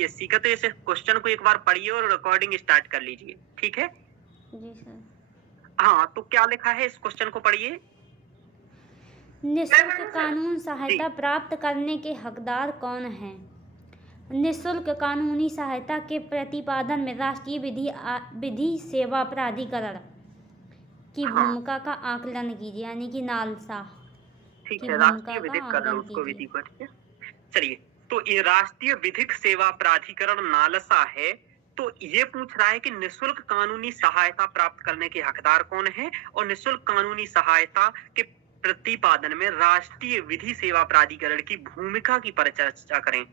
UPSC का, तो इस क्वेश्चन को एक बार पढ़िए और रिकॉर्डिंग स्टार्ट कर लीजिए, ठीक है? जी सर। हाँ, तो क्या लिखा है इस क्वेश्चन को पढ़िए। निःशुल्क कानून जी। सहायता प्राप्त करने के हकदार कौन हैं? निःशुल्क कानूनी सहायता के प्रतिपादन में राष्ट्रीय विधि सेवा प्राधिकरण की हाँ, भूमिका का आकलन कीजिए, यानी कि नालसा ठीक की है, भूमिका राष्ट्रीय का विधिक कर लो आकलन उसको, कीजिए। विधि को, ठीक है? चलिए, तो ये राष्ट्रीय विधिक सेवा प्राधिकरण नालसा है, तो ये पूछ रहा है कि निःशुल्क कानूनी सहायता प्राप्त करने के हकदार कौन है, और निःशुल्क कानूनी सहायता के प्रतिपादन में राष्ट्रीय विधि सेवा प्राधिकरण की भूमिका की परिचर्चा करें।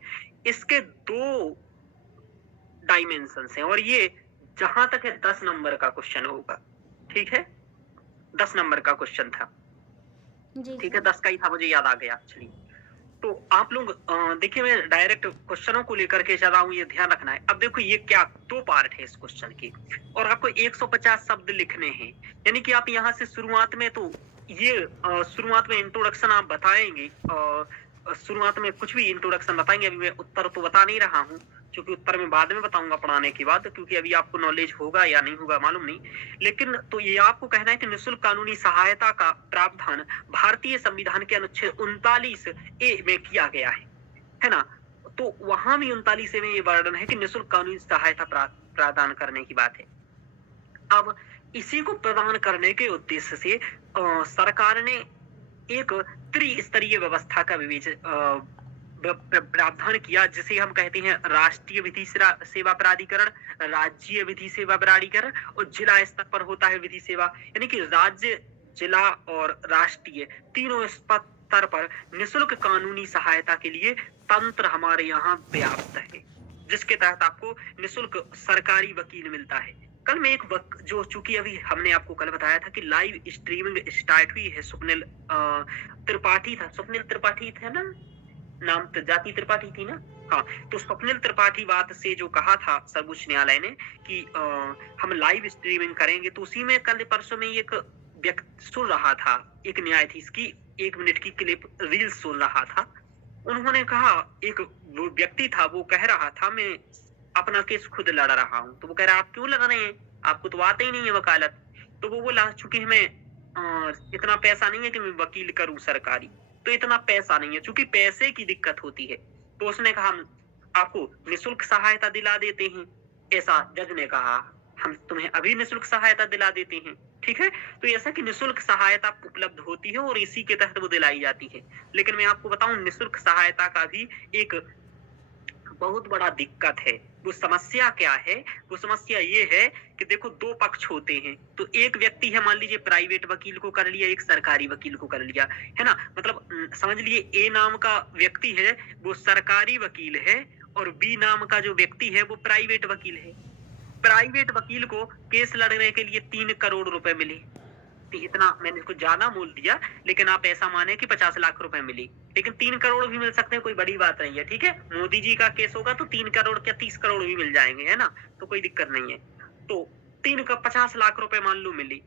इसके 2 डायमेंशंस हैं, और ये जहां तक है 10 नंबर का क्वेश्चन होगा, ठीक है? 10 नंबर का क्वेश्चन था, जी ठीक है? सर। 10 का ही था, मुझे याद आ गया। चलिए, तो आप लोग देखिए, मैं डायरेक्ट क्वेश्चनों को लेकर के चला हूं, ये ध्यान रखना है। अब देखो, ये क्या 2 पार्ट है इस क्वेश्चन के, और आपको 150 शब्द लिखने हैं, यानी कि आप यहाँ से शुरुआत में, तो ये शुरुआत में इंट्रोडक्शन आप बताएंगे, शुरुआत में कुछ भी इंट्रोडक्शन बताएंगे। अभी मैं उत्तर तो बता नहीं रहा हूँ, क्योंकि उत्तर में बाद में बताऊंगा पढ़ाने के बाद, क्योंकि अभी आपको नॉलेज होगा या नहीं होगा मालूम नहीं। लेकिन तो ये आपको कहना है कि निःशुल्क कानूनी सहायता का प्रावधान भारतीय संविधान के अनुच्छेद 39A में किया गया है ना? तो वहां भी 39A में ये वर्णन है कि निःशुल्क कानूनी सहायता प्रदान करने की बात है। अब इसी को प्रदान करने के उद्देश्य से सरकार ने एक त्रिस्तरीय व्यवस्था का प्रावधान किया, जिसे हम कहते हैं राष्ट्रीय विधि सेवा प्राधिकरण, राज्य विधि सेवा प्राधिकरण, और जिला स्तर पर होता है विधि सेवा। यानी कि राज्य, जिला और राष्ट्रीय तीनों स्तर पर निःशुल्क कानूनी सहायता के लिए तंत्र हमारे यहाँ व्याप्त है, जिसके तहत आपको निःशुल्क सरकारी वकील मिलता है। कल में एक जो, चूंकि अभी हमने आपको कल बताया था कि लाइव स्ट्रीमिंग स्टार्ट हुई है, स्वप्निल त्रिपाठी था, स्वप्निल त्रिपाठी थे ना, नाम तो जाति त्रिपाठी थी ना? हाँ, तो स्वप्निल त्रिपाठी बात से जो कहा था सर्वोच्च न्यायालय ने कि हम लाइव स्ट्रीमिंग करेंगे, तो उसी में कल परसों में एक व्यक्ति सुन रहा था, एक न्यायाधीश की 1 मिनट की क्लिप रील सुन रहा था। उन्होंने कहा, एक वो व्यक्ति था, वो कह रहा था मैं अपना केस खुद लड़ रहा हूँ। तो वो कह रहा, आप क्यों लड़ रहे हैं, आपको तो आते ही नहीं है वकालत। तो वो बोला, चूंकि हमें इतना पैसा नहीं है कि मैं वकील करूं सरकारी, तो इतना पैसा नहीं है, चूंकि पैसे की दिक्कत होती है। तो उसने कहा, हम आपको निःशुल्क सहायता दिला देते हैं। ऐसा जज ने कहा, हम तुम्हें अभी निःशुल्क सहायता दिला देते हैं, ठीक है? तो ऐसा कि निःशुल्क सहायता उपलब्ध होती है और इसी के तहत वो दिलाई जाती है। लेकिन मैं आपको बताऊं, निःशुल्क सहायता का भी एक बहुत बड़ा दिक्कत है। वो समस्या क्या है? वो समस्या ये है कि देखो, 2 पक्ष होते हैं। तो एक व्यक्ति है, मान लीजिए प्राइवेट वकील को कर लिया, एक सरकारी वकील को कर लिया, है ना? मतलब समझ लिए, ए नाम का व्यक्ति है वो सरकारी वकील है, और बी नाम का जो व्यक्ति है वो प्राइवेट वकील है। प्राइवेट वकील को केस लड़ने के लिए 3 करोड़ रुपए मिले। इतना मैंने इसको ज्यादा मोल दिया, लेकिन आप ऐसा माने कि 50 लाख रुपए मिली, लेकिन 3 करोड़ भी मिल सकते हैं, कोई बड़ी बात नहीं है, ठीक है? मोदी जी का केस होगा तो 3 करोड़ क्या 30 करोड़ भी मिल जाएंगे, है ना? तो कोई दिक्कत नहीं है। तो 3 का 50 लाख रुपए मान लो मिली।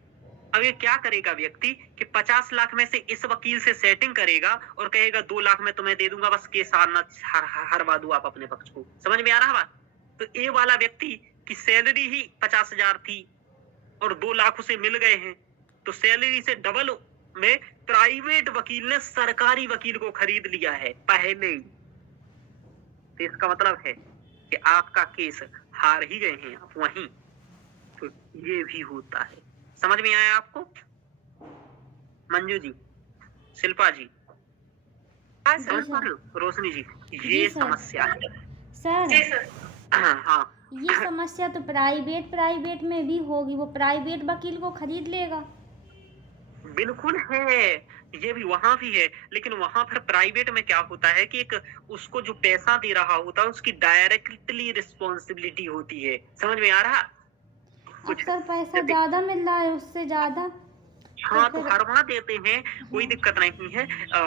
अब ये क्या करेगा व्यक्ति कि 50 लाख में से इस वकील से सेटिंग करेगा और कहेगा 2 लाख मैं तुम्हें दे दूंगा, बस केस हरवा दो आप अपने पक्ष को। समझ में आ रहा बात? तो ए वाला व्यक्ति की सैलरी ही 50,000 थी और 2 लाख उसे मिल गए हैं, तो सैलरी से डबल में प्राइवेट वकील ने सरकारी वकील को खरीद लिया है पहले ही। तो इसका मतलब है कि आपका केस हार ही गए हैं आप वहीं। तो ये भी होता है। समझ में आया आपको? मंजू जी, शिल्पा जी, समझ पा रहे हो? रोशनी जी, जी ये सर। समस्या है। सर, हाँ, ये समस्या तो प्राइवेट में भी होगी, वो प्राइवेट वकील को खरीद लेगा। बिल्कुल है, ये भी वहां भी है, लेकिन वहां पर प्राइवेट में क्या होता है कि एक उसको जो पैसा दे रहा होता है उसकी डायरेक्टली रिस्पॉन्सिबिलिटी होती है। समझ में आ रहा? अब कुछ सर पैसा जैसे, ज़्यादा मिल रहा है उससे ज़्यादा, तो हाँ, तो फिर। हर वहां देते हैं, कोई हाँ। दिक्कत नहीं है।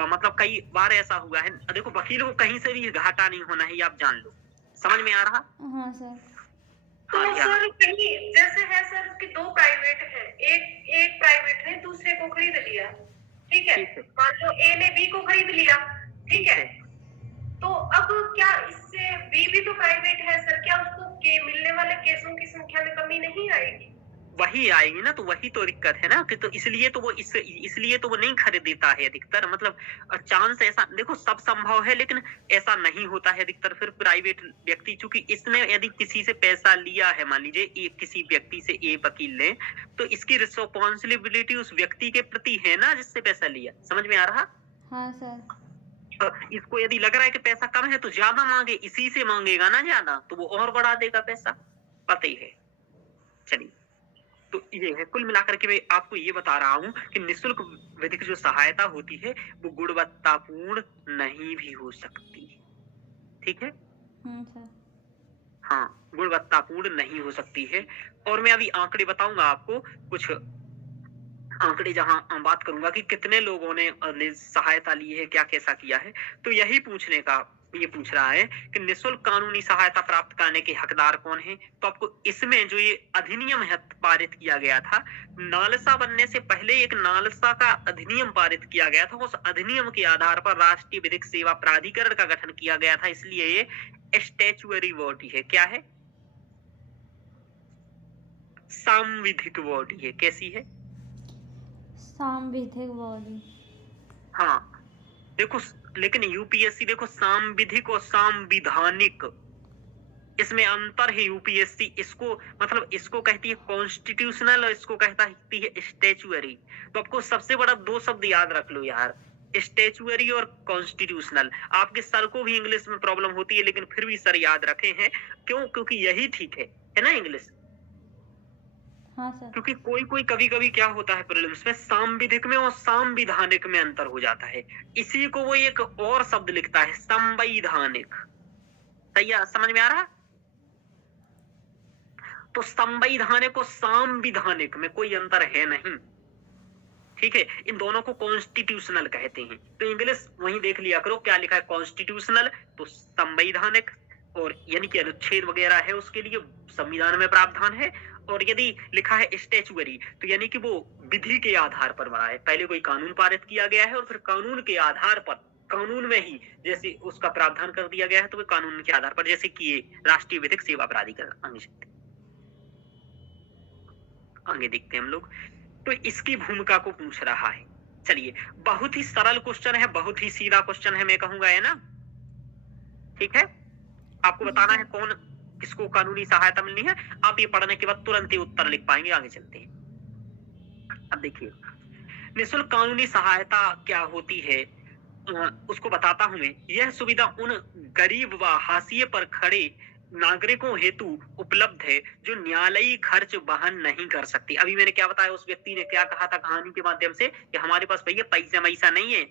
मतलब कई बार ऐसा हुआ है, देखो वकील को कहीं से भी घाटा नहीं होना है, ये आप जान लो। समझ में आ रहा? हाँ सर। तो हाँ, सर कहीं जैसे है सर कि 2 प्राइवेट है, एक एक प्राइवेट ने दूसरे को खरीद लिया, ठीक है? ठीक है, मान लो ए ने बी को खरीद लिया, ठीक है? तो अब क्या इससे बी भी तो प्राइवेट है सर, क्या उसको के मिलने वाले केसों की संख्या में कमी नहीं आएगी? वही आएगी ना, तो वही तो दिक्कत है ना कि तो इसलिए तो वो नहीं खरीदता है अधिकतर, मतलब चांस ऐसा देखो सब संभव है, लेकिन ऐसा नहीं होता है अधिकतर। फिर प्राइवेट व्यक्ति, चूंकि इसने यदि किसी से पैसा लिया है, मान लीजिए किसी व्यक्ति से वकील ने, तो इसकी रिस्पॉन्सिबिलिटी उस व्यक्ति के प्रति है ना जिससे पैसा लिया। समझ में आ रहा? हाँ सर। इसको यदि लग रहा है कि पैसा कम है तो ज्यादा मांगे, इसी से मांगेगा ना ज्यादा, तो वो और बढ़ा देगा पैसा, पता ही है। चलिए, तो ये है कुल मिलाकर के मैं आपको ये बता रहा हूँ कि निःशुल्क विधिक जो सहायता होती है वो गुणवत्तापूर्ण नहीं भी हो सकती। ठीक है? सर। हाँ, गुणवत्तापूर्ण नहीं हो सकती है। और मैं अभी आंकड़े बताऊंगा आपको, कुछ आंकड़े जहां बात करूंगा कि कितने लोगों ने सहायता ली है, क्या कैसा किया है। तो यही पूछने का ये पूछ रहा है कि निःशुल्क कानूनी सहायता प्राप्त करने के हकदार कौन हैं। तो आपको इसमें जो ये अधिनियम है पारित किया गया था, नालसा बनने से पहले एक नालसा का अधिनियम पारित किया गया था। उस अधिनियम के आधार पर राष्ट्रीय विधिक सेवा प्राधिकरण का गठन किया गया था, इसलिए ये स्टैच्यूअरी बॉडी है। क्या है? सांविधिक बॉडी है। कैसी है? सांविधिक बॉडी। हाँ, देखो, लेकिन यूपीएससी देखो सांविधिक और सांविधानिक, इसमें अंतर है। यूपीएससी इसको मतलब इसको कहती है कॉन्स्टिट्यूशनल और इसको कहती है स्टैच्यूअरी। तो आपको सबसे बड़ा दो शब्द याद रख लो यार, स्टैच्यूअरी और कॉन्स्टिट्यूशनल। आपके सर को भी इंग्लिश में प्रॉब्लम होती है, लेकिन फिर भी सर याद रखे हैं। क्यों? क्योंकि यही ठीक है ना इंग्लिश। हाँ सर। क्योंकि कोई कभी कभी क्या होता है प्रीलिम्स में, सांविधिक में और संवैधानिक में अंतर हो जाता है। इसी को वो एक और शब्द लिखता है, संवैधानिक। सही है? समझ में आ रहा? तो संवैधानिक और संविधानिक में कोई अंतर है नहीं। ठीक है? इन दोनों को कॉन्स्टिट्यूशनल कहते हैं। तो इंग्लिश वहीं देख लिया करो, क्या लिखा है कॉन्स्टिट्यूशनल तो संवैधानिक, और यानी कि अनुच्छेद वगैरह है उसके लिए संविधान में प्रावधान है। और यदि लिखा है स्टैच्यूअरी तो यानी कि वो विधि के आधार पर बना है, पहले कोई कानून पारित किया गया है और फिर कानून के आधार पर, कानून में ही जैसे उसका प्रावधान कर दिया गया है, तो वो कानून के आधार पर, जैसे कि ये राष्ट्रीय विधिक सेवा प्राधिकरण। आगे देखते हैं हम लोग। तो इसकी भूमिका को पूछ रहा है। चलिए, बहुत ही सरल क्वेश्चन है, बहुत ही सीधा क्वेश्चन है, मैं कहूंगा, है ना? ठीक है? आपको बताना है कौन किसको कानूनी सहायता मिलनी है। आप ये पढ़ने के बाद तुरंत ही उत्तर लिख पाएंगे। आगे चलते हैं। अब देखिए, निःशुल्क कानूनी सहायता क्या होती है, उसको बताता हूं मैं। यह सुविधा उन गरीब व हाशिए पर खड़े नागरिकों हेतु उपलब्ध है जो न्यायालयी खर्च वहन नहीं कर सकते। अभी मैंने क्या बताया, उस व्यक्ति ने क्या कहा था कहानी के माध्यम से कि हमारे पास भैया पैसा वैसा नहीं है।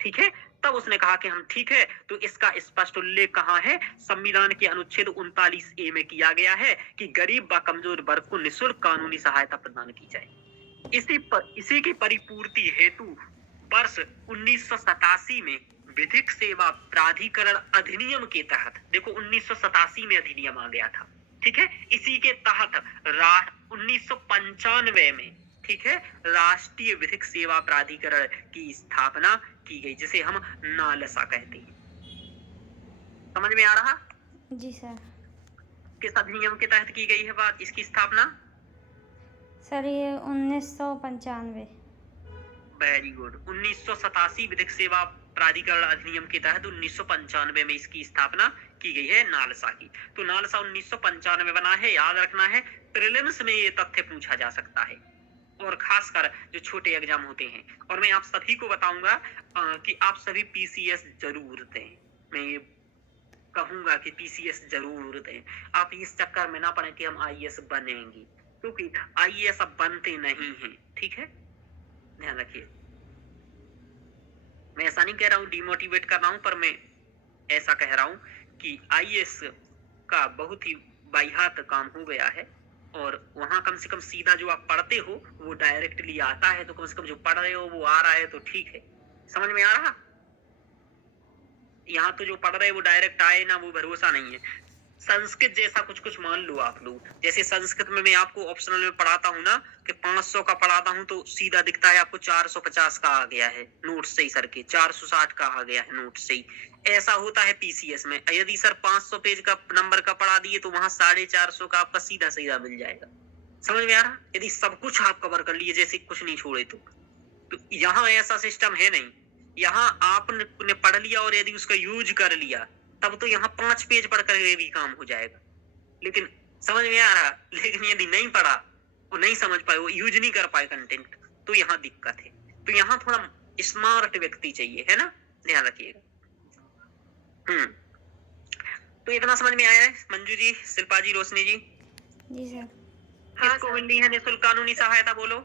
ठीक है? तब उसने कहा कि हम ठीक है। तो इसका स्पष्ट उल्लेख कहाँ है? संविधान के अनुच्छेद 39A में किया गया है कि गरीब व कमजोर वर्ग को निःशुल्क कानूनी सहायता प्रदान की जाए। इसी की परिपूर्ति हेतु वर्ष 1987 में विधिक सेवा प्राधिकरण अधिनियम के तहत, देखो 1987 में अधिनियम आ गया था। ठीक है? इसी के तहत 1995 में, ठीक है, राष्ट्रीय विधिक सेवा प्राधिकरण की स्थापना की गई, जिसे हम नालसा कहते हैं। समझ में आ रहा? जी सर। किस अधिनियम के तहत की गई है बात इसकी स्थापना? सर ये 1995। Very good. 1987 विधिक सेवा प्राधिकरण अधिनियम के तहत 1995 में इसकी स्थापना की गई है नालसा की। तो नालसा 1995 में बना है, याद रखना है। प्रीलिम्स में ये तथ्य पूछा जा सकता है, और खासकर जो छोटे एग्जाम होते हैं। और मैं आप सभी को बताऊंगा कि आप सभी पीसीएस जरूर दें। मैं ये कहूंगा कि पीसीएस जरूर दें। आप इस चक्कर में ना पड़े कि हम आईएएस बनेंगे, क्योंकि आईएएस अब बनते नहीं हैं। ठीक है? ध्यान रखिए। मैं ऐसा नहीं कह रहा हूँ डिमोटिवेट कर रहा हूँ, पर मैं ऐसा कह रहा हूँ कि आईएएस का बहुत ही बाहियात काम हो गया है, और वहां कम से कम सीधा जो आप पढ़ते हो वो डायरेक्टली आता है। तो कम से कम जो पढ़ रहे हो वो आ रहा है, तो ठीक है। समझ में आ रहा? यहाँ तो जो पढ़ रहे वो डायरेक्ट आए ना, वो भरोसा नहीं है। संस्कृत जैसा कुछ कुछ मान लो आप लोग। जैसे संस्कृत में मैं आपको ऑप्शनल में पढ़ाता हूँ ना कि 500 का पढ़ाता हूँ तो सीधा दिखता है आपको 450 का आ गया है नोट से ही सर के, 460 का आ गया है नोट से ही। ऐसा होता है पीसीएस में। यदि सर 500 पेज का नंबर का पढ़ा दिए तो वहां 450 का आपका सीधा सीधा मिल जाएगा। समझ में आ रहा? यदि सब कुछ आप कवर कर लिए जैसे कुछ नहीं छोड़े तो यहाँ ऐसा सिस्टम है नहीं। यहाँ आपने पढ़ लिया और यदि उसका यूज कर लिया तब तो यहाँ 5 पेज पढ़ कर भी काम हो जाएगा। लेकिन समझ में आ रहा? लेकिन यदि नहीं पढ़ा, वो नहीं समझ पाए, वो यूज नहीं कर पाए कंटेंट, तो यहाँ दिक्कत है। तो यहाँ थोड़ा स्मार्ट व्यक्ति चाहिए, है ना? ध्यान रखिएगा। तो इतना समझ में आया है मंजू जी, शिल्पा जी, रोशनी जी? जी सर। किसको मिलनी है निःशुल्क कानूनी सहायता बोलो?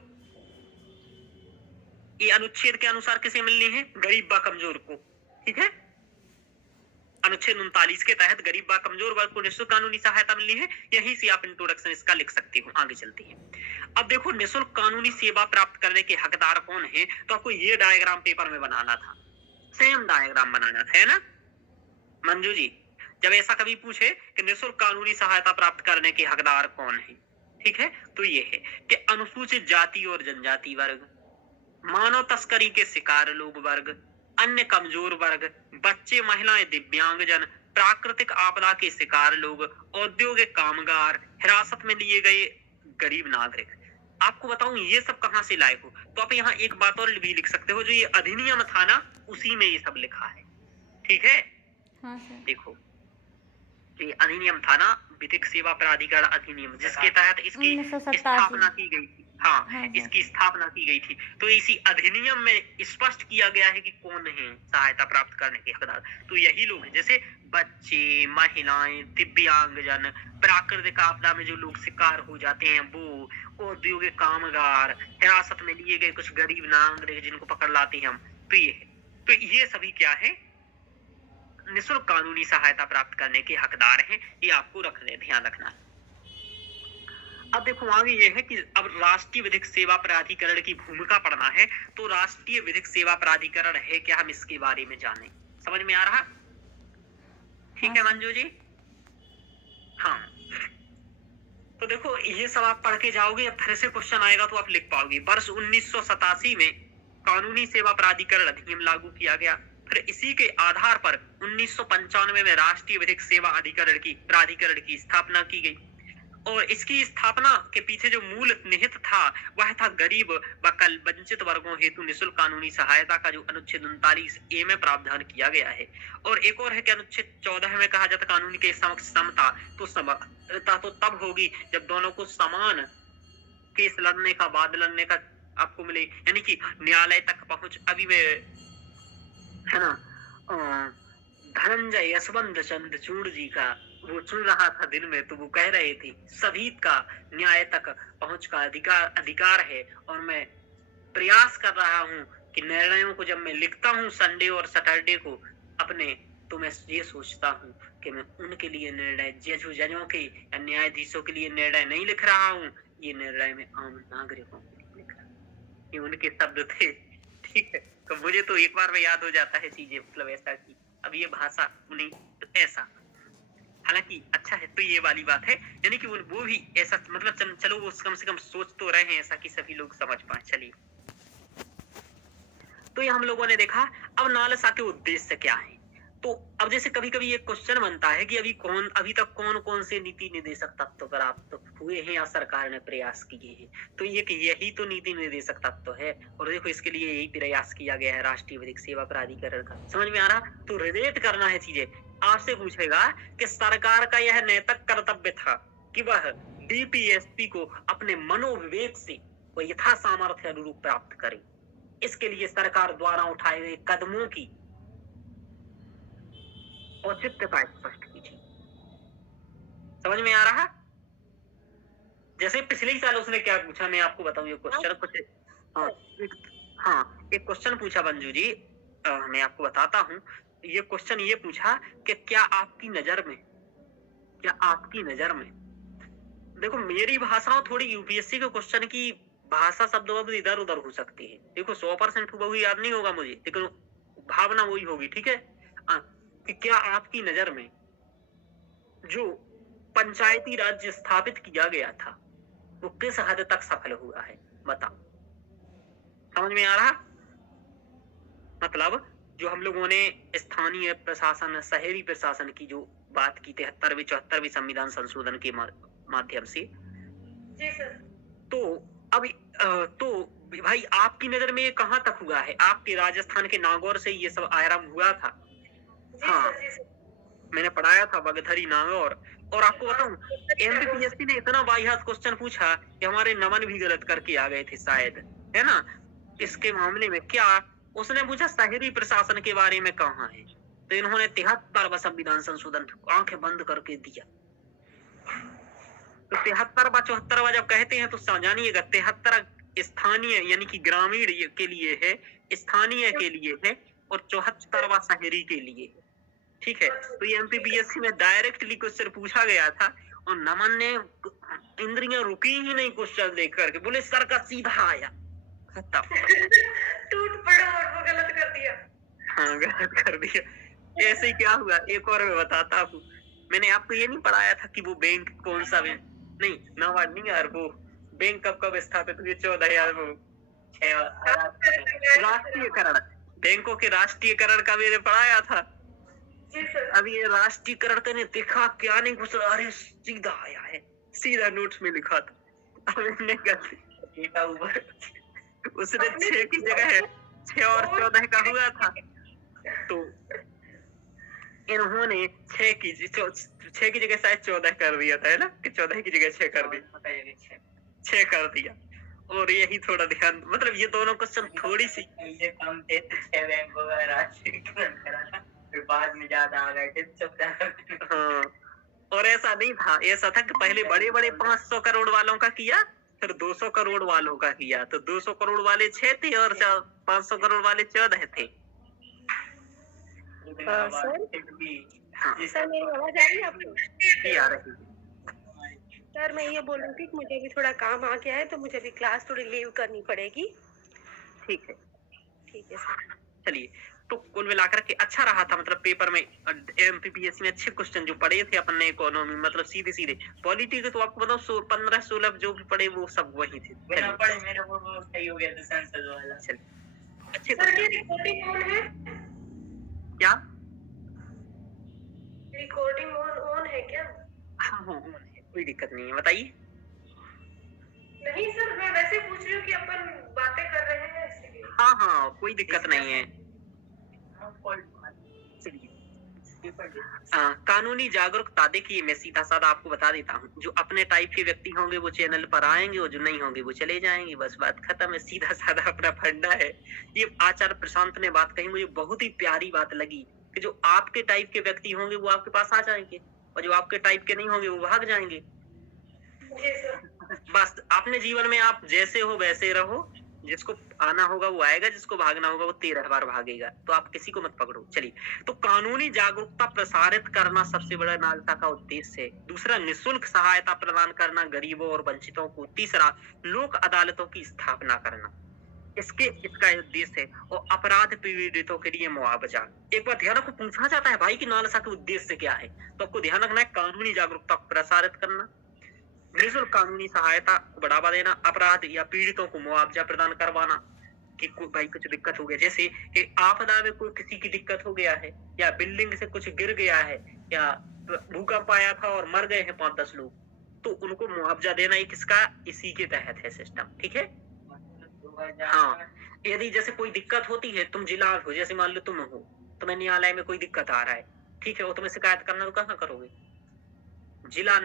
ये अनुच्छेद के अनुसार किसे मिलनी है? गरीब व कमजोर को। ठीक है, अनुच्छेद 39 के तहत गरीब व कमजोर वर्ग को निःशुल्क कानूनी सहायता मिलनी है। यहीं से आप इंट्रोडक्शन इसका लिख सकते हो। आगे चलते हैं। अब देखो निःशुल्क कानूनी सेवा प्राप्त करने के हकदार कौन है, तो आपको ये डायग्राम पेपर में बनाना था, सेम डायग्राम बनाना था, है ना मंजू जी? जब ऐसा कभी पूछे कि निःशुल्क कानूनी सहायता प्राप्त करने के हकदार कौन है, ठीक है, तो ये है कि अनुसूचित जाति और जनजाति वर्ग, मानव तस्करी के शिकार लोग वर्ग, अन्य कमजोर वर्ग, बच्चे, महिलाएं, दिव्यांगजन, प्राकृतिक आपदा के शिकार लोग, औद्योगिक कामगार, हिरासत में लिए गए गरीब नागरिक। आपको बताऊं ये सब कहां से लाए हो, तो आप यहाँ एक बात और भी लिख सकते हो, जो ये अधिनियम था ना उसी में ये सब लिखा है। ठीक है, हाँ सर। देखो ये अधिनियम था ना, विधिक सेवा प्राधिकरण अधिनियम, जिसके तहत इसकी 1987 स्थापना की गई थी। हाँ, हाँ, इसकी स्थापना की गई थी। तो इसी अधिनियम में स्पष्ट किया गया है कि कौन है सहायता प्राप्त करने के हकदार। तो यही लोग हैं, जैसे बच्चे, महिलाएं, दिव्यांगजन, प्राकृतिक आपदा में जो लोग शिकार हो जाते हैं वो, औद्योगिक कामगार, हिरासत में लिए गए कुछ गरीब नागरिक जिनको पकड़ लाते हैं हम, तो ये है। तो ये सभी क्या है, निःशुल्क कानूनी सहायता प्राप्त करने के हकदार हैं। ये आपको रखने, ध्यान रखना है। अब देखो आगे ये है कि अब राष्ट्रीय विधिक सेवा प्राधिकरण की भूमिका पढ़ना है। तो राष्ट्रीय विधिक सेवा प्राधिकरण है क्या, हम इसके बारे में जानें। समझ में आ रहा? ठीक है मंजू जी? हाँ, तो देखो ये सब आप पढ़ के जाओगे, फिर से क्वेश्चन आएगा तो आप लिख पाओगे। वर्ष 1987 में कानूनी सेवा प्राधिकरण अधिनियम लागू किया गया। फिर इसी के आधार पर 1995 में राष्ट्रीय विधिक सेवा प्राधिकरण की स्थापना की गई। और इसकी स्थापना के पीछे जो मूल निहित था वह था गरीब व वंचित वर्गों हेतु निःशुल्क कानूनी सहायता का, जो अनुच्छेद 39A में प्रावधान किया गया है। और एक और है कि अनुच्छेद 14 में कहा जाता कानून के समक्ष समता, तो समता तो तब होगी जब दोनों को समान केस लड़ने का, वाद लड़ने का आपको मिले, यानी कि न्यायालय तक पहुंच। अभी में है ना धनंजय यशवंत चंद्र चूड़ जी का वो चुन रहा था दिन में, तो वो कह रहे थे सभी का न्याय तक पहुंच का अधिकार है। और मैं प्रयास कर रहा हूं कि निर्णयों को जब मैं लिखता हूं संडे और सैटरडे को अपने, तो मैं ये सोचता हूं कि मैं उनके लिए निर्णय, जजों के या न्यायाधीशों के लिए निर्णय नहीं लिख रहा हूं, ये निर्णय में आम नागरिकों के लिए लिख रहा हूं। ये उनके शब्द थे, ठीक है। तो मुझे तो एक बार में याद हो जाता है चीजें, मतलब ऐसा कि अब ये भाषा नहीं, तो ऐसा। हालांकि अच्छा है, तो ये वाली बात है, यानी कि वो भी ऐसा, मतलब चलो वो कम से कम सोच तो रहे हैं ऐसा कि सभी लोग समझ पाए। चलिए, तो ये हम लोगों ने देखा। अब नालसा के उद्देश्य क्या है, तो अब जैसे कभी कभी एक क्वेश्चन बनता है कि अभी तक कौन कौन से नीति निर्देशक तत्व प्राप्त हुए हैं या सरकार ने प्रयास किए हैं, तो यही तो नीति निर्देशक तत्व है। और देखो इसके लिए यही प्रयास किया गया है राष्ट्रीय विधिक सेवा प्राधिकरण का। समझ में आ रहा? तो रिलेट करना है चीजें। आपसे पूछेगा कि सरकार का यह नैतिक कर्तव्य था कि वह डीपीएसपी को अपने मनोविवेक से वह यथा सामर्थ्य अनुरूप प्राप्त करे। इसके लिए सरकार द्वारा उठाए गए कदमों की औचित्यता स्पष्ट कीजिए। समझ में आ रहा? जैसे पिछले ही साल उसने क्या पूछा, मैं आपको बताऊं ये क्वेश्चन कुछ। एक क्वेश्चन पूछा मंजू जी, मैं आपको बताता हूं। ये क्वेश्चन ये पूछा कि क्या आपकी नजर में, देखो मेरी भाषा थोड़ी यूपीएससी के क्वेश्चन की भाषा शब्द इधर उधर हो सकती है। देखो 100% हुबहू याद नहीं होगा मुझे, लेकिन भावना वही होगी, ठीक है। कि क्या आपकी नजर में जो पंचायती राज स्थापित किया गया था वो किस हद तक सफल हुआ है, बताओ। समझ में आ रहा? मतलब जो हम लोगों ने स्थानीय प्रशासन, शहरी प्रशासन की जो बात की 73वें 74वें संविधान संशोधन के माध्यम से, जी सर। तो अभी तो भाई आपकी नजर में ये कहाँ तक हुआ है? आपके राजस्थान के नागौर से ये सब आरंभ हुआ था। जी हाँ, सर, जी सर। मैंने पढ़ाया था बगथरी नागौर। और आपको बताऊं, एमपीपीएससी ने इतना वाहियात क्वेश्चन पूछा कि हमारे नमन भी गलत करके आ गए थे शायद, है ना? इसके मामले में क्या उसने पूछा, शहरी प्रशासन के बारे में कहाँ है? तो इन्होंने 73वां संविधान संशोधन आंखें बंद करके दिया। तो 73वां 74वां जब कहते हैं तो जानिएगा 73 स्थानीय यानी कि ग्रामीण के लिए है, स्थानीय के लिए है, और 74वां शहरी के लिए है। ठीक है, तो ये एमपीपीएससी में डायरेक्टली क्वेश्चन पूछा गया था और नमन ने इंद्रियां रुकी ही नहीं क्वेश्चन देख करके, बोले सर का सीधा आया, खत्म। टूट पड़ा और वो गलत कर दिया। हाँ, गलत कर दिया। ऐसे ही क्या हुआ, एक और मैं बताता हूँ। मैंने आपको ये नहीं पढ़ाया था कि वो बैंक कौन सा बैंक, नहीं नाबार्ड नहीं यार, वो बैंक कब कब स्थापित हुए? 14 वो राष्ट्रीयकरण, बैंकों के राष्ट्रीयकरण का मैंने पढ़ाया था। जी सर। अब ये राष्ट्रीयकरण करने देखा क्या नहीं कुछ, अरे सीधा आया है, सीधा नोट्स में लिखा था। अब मैंने गलती उसने 6 की जगह है 6 और 14 का हुआ था, तो इन्होंने 6 की जगह शायद 14 कर दिया था, है ना? कि 14 की जगह 6 कर दी, 6 कर दिया। और यही थोड़ा ध्यान, मतलब ये दोनों क्वेश्चन थोड़ी सी कम थे तो 6 बैंकों का राष्ट्रीयकरण करा था, फिर बाद में ज्यादा आ गए थे। हाँ, और ऐसा नहीं था, ऐसा था कि पहले बड़े बड़े 500 करोड़ वालों का किया, फिर 200 करोड़ वालों का किया, तो 200 करोड़ वाले 6 थे और 500 करोड़ वाले 14 थे। सर मेरी आवाज आ रही है आपको? जी आ रही। सर मैं ये बोल रही थी कि मुझे अभी थोड़ा काम आ गया है तो मुझे अभी क्लास थोड़ी लीव करनी पड़ेगी। ठीक है, ठीक है सर। चलिए, तो कुल मिलाकर के अच्छा रहा था, मतलब पेपर में एमपीपीएससी में अच्छे क्वेश्चन जो पढ़े थे अपन ने, इकोनॉमी मतलब सीधे सीधे। पॉलिटी के तो आपको बताओ 15-16 जो भी पढ़े वो सब वही थे। बिना पढ़े मेरा वो सही हो गया था संसद वाला। चलिए अच्छे सर ये रिकॉर्डिंग ऑन है? क्या? रिकॉर्डिंग ऑन है क्या? हाँ हाँ ऑन है, कोई दिक्कत नहीं है, बताइए। नहीं सर मैं वैसे पूछ रही हूँ कि अपन बातें कर रहे हैं इसलिए। हाँ हाँ कोई दिक्कत नहीं है। कानूनी जागरूकता, देखिए मैं सीधा साधा आपको बता देता हूँ, जो अपने टाइप के व्यक्ति होंगे वो चैनल पर आएंगे और जो नहीं होंगे वो चले जाएंगे, बस बात खत्म है, सीधा साधा अपना फंडा है। ये आचार्य प्रशांत ने बात कही, मुझे बहुत ही प्यारी बात लगी कि जो आपके टाइप के व्यक्ति होंगे वो आपके पास आ जाएंगे और जो आपके टाइप के नहीं होंगे वो भाग जाएंगे। जी सर। बस अपने जीवन में आप जैसे हो वैसे रहो, जिसको आना होगा वो आएगा, जिसको भागना होगा वो 13 बार भागेगा, तो आप किसी को मत पकड़ो। चलिए, तो कानूनी जागरूकता प्रसारित करना सबसे बड़ा नालसा का उद्देश्य है। दूसरा, निःशुल्क सहायता प्रदान करना गरीबों और वंचितों को। तीसरा, लोक अदालतों की स्थापना करना, इसका उद्देश्य है। और अपराध पीड़ितों के लिए मुआवजा। एक बार ध्यान रखो, पूछा जाता है भाई कि नालसा का उद्देश्य क्या है, तो आपको ध्यान रखना है कानूनी जागरूकता प्रसारित करना, निःशुल्क कानूनी सहायता को बढ़ावा देना, अपराध या पीड़ितों को मुआवजा प्रदान करवाना कि भाई कुछ दिक्कत हो गया, जैसे कि आपदा में कोई किसी की दिक्कत हो गया है या बिल्डिंग से कुछ गिर गया है या भूकंप आया था और मर गए हैं 5-10 लोग, तो उनको मुआवजा देना एक इसका इसी के तहत है सिस्टम। ठीक है। हाँ, यदि जैसे कोई दिक्कत होती है, तुम जिला हो, जैसे मान लो तुम हो, तुम्हें न्यायालय में कोई दिक्कत आ रहा है, ठीक है, वो तुम्हें शिकायत करना, तो कहाँ करोगे? जिला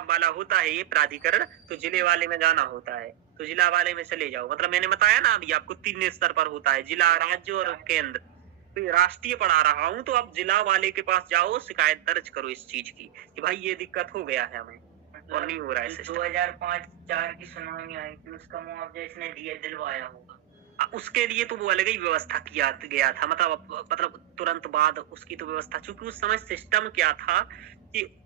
वाला होता है ये प्राधिकरण, तो जिले वाले में जाना होता है, तो जिला वाले में चले जाओ। मतलब मैंने बताया ना अभी आपको 3 स्तर पर होता है, जिला, राज्य और केंद्र। तो राष्ट्रीय पढ़ा रहा हूँ, तो आप जिला वाले के पास जाओ, शिकायत दर्ज करो इस चीज की कि भाई ये दिक्कत हो गया है हमें और नहीं हो रहा है। 2005-4 की सुनामी आई थी, उसका मुआवजा इसने दिलवाया होगा। उसके लिए तो वो अलग ही व्यवस्था किया गया था, मतलब तुरंत बाद उसकी तो व्यवस्था, चूंकि उस समय सिस्टम क्या था कि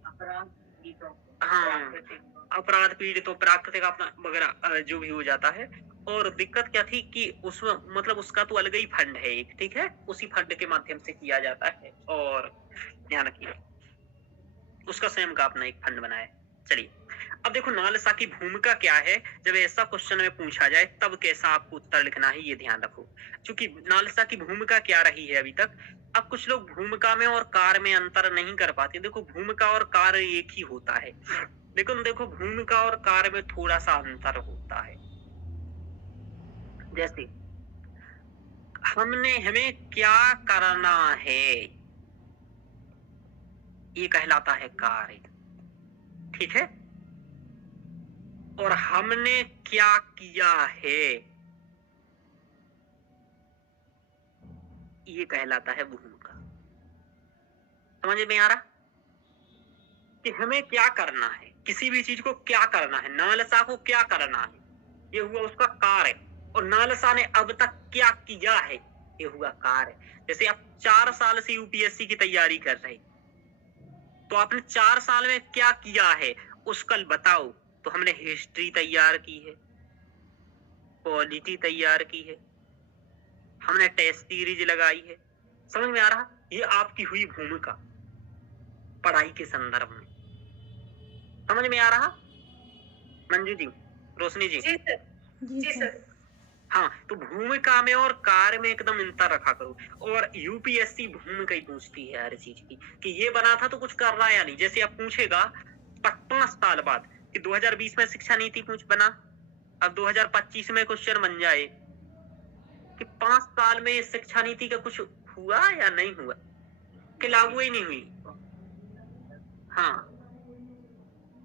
अपराध पीड़ितों, प्राकृतिक आपदा वगैरह जो भी हो जाता है। और दिक्कत क्या थी कि उसमें मतलब उसका तो अलग ही फंड है एक, ठीक है, उसी फंड के माध्यम से किया जाता है। और ध्यान रखिए, उसका स्वयं का अपना एक फंड बनाया। चलिए अब देखो नालसा की भूमिका क्या है, जब ऐसा क्वेश्चन में पूछा जाए तब कैसा आपको उत्तर लिखना है, ये ध्यान रखो। क्योंकि नालसा की भूमिका क्या रही है अभी तक, अब कुछ लोग भूमिका में और कार्य में अंतर नहीं कर पाते। देखो भूमिका और कार्य एक ही होता है, लेकिन देखो भूमिका और कार्य में थोड़ा सा अंतर होता है। जैसे हमें क्या करना है, ये कहलाता है कार्य, ठीक है। और हमने क्या किया है, ये कहलाता है भूमिका। समझ में आ रहा कि हमें क्या करना है, किसी भी चीज को क्या करना है, नालसा को क्या करना है, ये हुआ उसका कार्य। और नालसा ने अब तक क्या किया है, ये हुआ कार्य। जैसे आप 4 साल से यूपीएससी की तैयारी कर रहे, तो आपने 4 साल में क्या किया है उसका बताओ। तो हमने हिस्ट्री तैयार की है, पॉलिटी तैयार की है, हमने टेस्ट सीरीज लगाई है। समझ में आ रहा, ये आपकी हुई भूमिका पढ़ाई के संदर्भ में। समझ में आ रहा मंजू जी, रोशनी जी? जी सर। जी सर। हाँ, तो भूमिका में और कार्य में एकदम अंतर रखा करो। और यूपीएससी भूमिका ही पूछती है हर चीज की, कि ये बना था तो कुछ कर रहा है या नहीं। जैसे अब पूछेगा 5 साल बाद कि 2020 में शिक्षा नीति बना, अब 2025 में क्वेश्चन बन जाए कि 5 साल में शिक्षा नीति का कुछ हुआ या नहीं हुआ, कि लागू ही नहीं हुई। हाँ,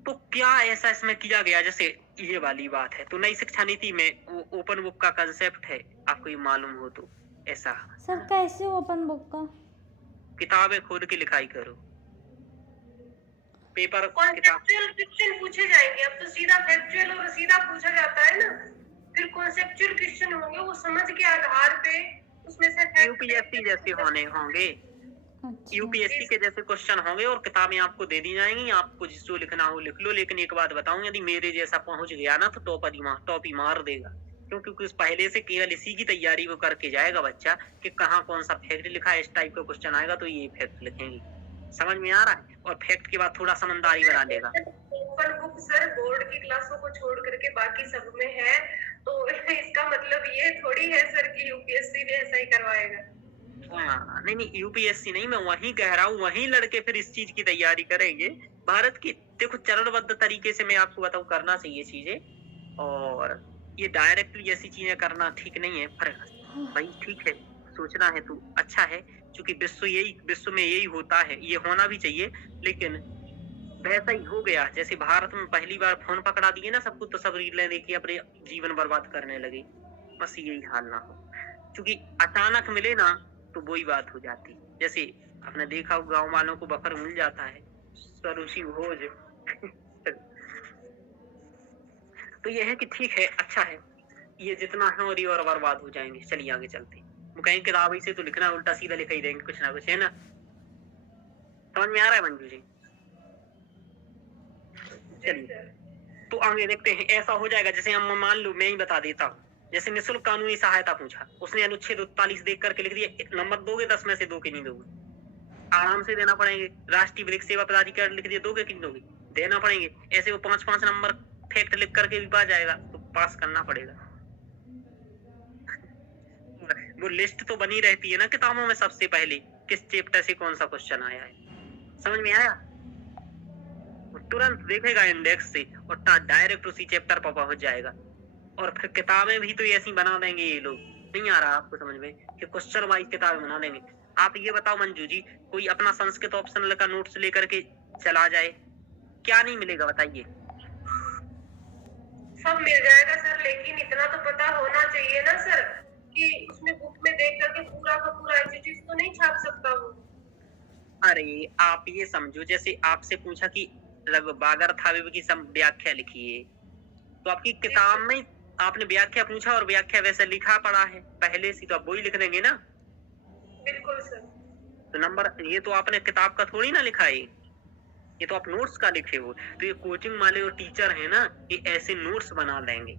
तो क्या ऐसा इसमें किया गया, जैसे ये वाली बात है। तो नई शिक्षा नीति में वो ओपन बुक का कंसेप्ट है, आपको ये मालूम हो तो। ऐसा सर कैसे ओपन बुक का? किताबें खोल के लिखाई करो, पेपर किताब। कॉन्सेप्चुअल क्वेश्चन पूछे जाएंगे, अब तो सीधा फैक्चुअल और सीधा पूछा जाता है ना। फिर कॉन्सेप्चुअल क्वेश्चन होंगे, वो समझ के आधार पे उसमें से यूपीएससी जैसे होंगे, यूपीएससी के जैसे क्वेश्चन होंगे और किताबें आपको दे दी जाएंगी, आपको जो लिखना हो लिख लो। लेकिन एक बात बताऊं, यदि मेरे जैसा पहुंच गया ना तो टॉप ही मार देगा, क्योंकि उस पहले से केवल इसी की तैयारी वो करके जाएगा बच्चा कि कहाँ कौन सा फैक्ट लिखा है। इस टाइप का क्वेश्चन आएगा तो ये फैक्ट लिखेंगे। समझ में आ रहा है? और फैक्ट के बाद थोड़ा समझदारी बना देगा। ओपन बुक सर बोर्ड की क्लासों को छोड़ करके बाकी सब में है, तो इसका मतलब ये थोड़ी है सर कि यूपीएससी भी ऐसा ही करवाएगा। हाँ, नहीं यूपीएससी नहीं, मैं वही कह रहा हूँ, वही लड़के फिर इस चीज की तैयारी करेंगे। भारत की देखो चरणबद्ध तरीके से मैं आपको बताऊं, करना चाहिए चीजें। और ये डायरेक्टली ऐसी चीजें करना ठीक नहीं है। पर भाई ठीक है, सोचना है तो अच्छा है, क्योंकि विश्व में यही होता है, ये होना भी चाहिए। लेकिन वैसा ही हो गया, जैसे भारत में पहली बार फोन पकड़ा दिए ना सबको, तो सब रीलें देखिए अपने जीवन बर्बाद करने लगे। बस यही हाल ना हो, क्योंकि अचानक मिले ना तो वही बात हो जाती। जैसे आपने देखा हो गांव वालों को बफर मिल जाता है, स्वरूची भोज। तो यह है कि ठीक है, अच्छा है, ये जितना है और ये और बर्बाद हो जाएंगे। चलिए आगे चलते। वो कहेंगे किताब से तो लिखना, उल्टा सीधा लिख ही देंगे कुछ ना कुछ, है ना? समझ में आ रहा है मंजू जी? चलिए तो आगे देखते हैं। ऐसा हो जाएगा जैसे हम मान लो, मैं ही बता देता हूँ, जैसे निःशुल्क कानूनी सहायता पूछा, उसने अनुच्छेद 43 देख करके लिख दिया, नंबर दोगे 10 में से 2 के नहीं दोगे, आराम से देना पड़ेंगे। राष्ट्रीय विधिक सेवा प्राधिकरण लिख दिया, दोगे कि नहीं दोगे, देना पड़ेंगे। ऐसे वो 5-5 नंबर फैक्ट लिख करके भी पा जाएगा, तो पास करना पड़ेगा। वो लिस्ट तो बनी रहती है ना किताबों में सबसे पहले, किस चैप्टर से कौन सा क्वेश्चन आया है। समझ में आया? तुरंत देखेगा इंडेक्स से और डायरेक्ट उसी चैप्टर पर पहुंच जाएगा। और फिर किताबें भी तो ऐसी बना देंगे ये लोग। नहीं आ रहा आपको समझ में कि क्वेश्चन वाइज किताबें बना देंगे। आप ये बताओ मंजू जी, कोई अपना संस्कृत ऑप्शनल का नोट्स लेकर के चला जाए, क्या नहीं मिलेगा बताइए? सब मिल जाएगा सर, लेकिन इतना तो पता होना चाहिए ना सर कि उसमें बुक में देख करके पूरा का पूरा ऐसी चीज तो नहीं छाप सकता वो। अरे आप ये समझो, जैसे आपसे पूछा कि बागर थावे की सब व्याख्या लिखिए, तो आपकी किताब में आपने व्याख्या पूछा और व्याख्या वैसे लिखा पड़ा है पहले से, तो आप वही लिख देंगे ना। बिल्कुल सर। तो नंबर ये तो आपने किताब का थोड़ी ना लिखा है, ये तो आप नोट्स का लिखे हो। तो ये कोचिंग वाले और टीचर है ना, ये ऐसे नोट्स बना देंगे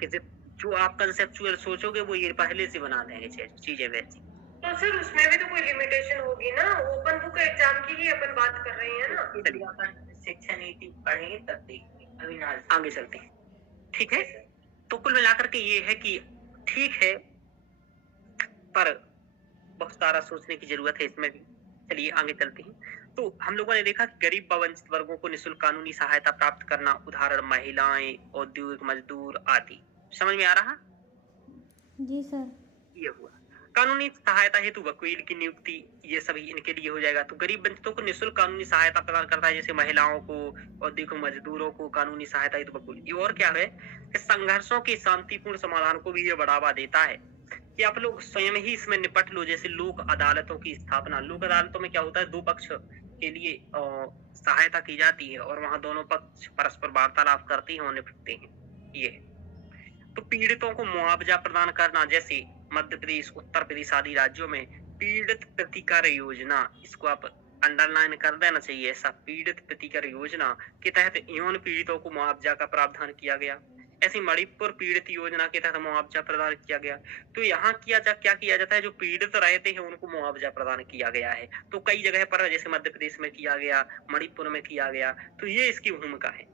कि जो आप कंसेप्चुअल सोचोगे वो ये पहले से बना देंगे चीजें वैसी। तो सर उसमें भी तो कोई लिमिटेशन होगी ना, ओपन बुक एग्जाम की ही अपन बात कर रहे हैं ना। इसलिए अपन शिक्षा नीति पढ़ेंगे तब देखेंगे, अभी ना आगे चलते हैं, ठीक है। तो कुल मिलाकर के ये है कि ठीक है, पर बहुत सारा सोचने की जरूरत है इसमें भी। चलिए आगे चलते हैं। तो हम लोगों ने देखा कि गरीब व वंचित वर्गों को निःशुल्क कानूनी सहायता प्राप्त करना, उदाहरण महिलाएं, औद्योगिक मजदूर आदि। समझ में आ रहा? जी सर। ये हुआ कानूनी सहायता हेतु वकील की नियुक्ति, ये सभी इनके लिए हो जाएगा। तो गरीब वंचितों को निःशुल्क कानूनी सहायता प्रदान करता है, जैसे महिलाओं को, औद्योगिक मजदूरों को कानूनी सहायता हेतु वकील। ये और क्या है कि संघर्षों के शांतिपूर्ण समाधान को भी ये बढ़ावा देता है कि आप लोग स्वयं ही इसमें निपट लो। जैसे लोक अदालतों की स्थापना, लोक अदालतों में क्या होता है, दो पक्ष के लिए सहायता की जाती है और वहां दोनों पक्ष परस्पर वार्तालाप करते हैं और निपटते हैं। ये तो पीड़ितों को मुआवजा प्रदान करना, जैसे मध्य प्रदेश, उत्तर प्रदेश आदि राज्यों में पीड़ित प्रतिकर योजना, इसको आप अंडरलाइन कर देना चाहिए, ऐसा पीड़ित प्रतिकर योजना के तहत यौन पीड़ितों को मुआवजा का प्रावधान किया गया। ऐसी मणिपुर पीड़ित योजना के तहत मुआवजा प्रदान किया गया। तो यहाँ क्या किया जाता है, जो पीड़ित रहते हैं उनको मुआवजा प्रदान किया गया है। तो कई जगह पर, जैसे मध्य प्रदेश में किया गया, मणिपुर में किया गया। तो ये इसकी भूमिका है।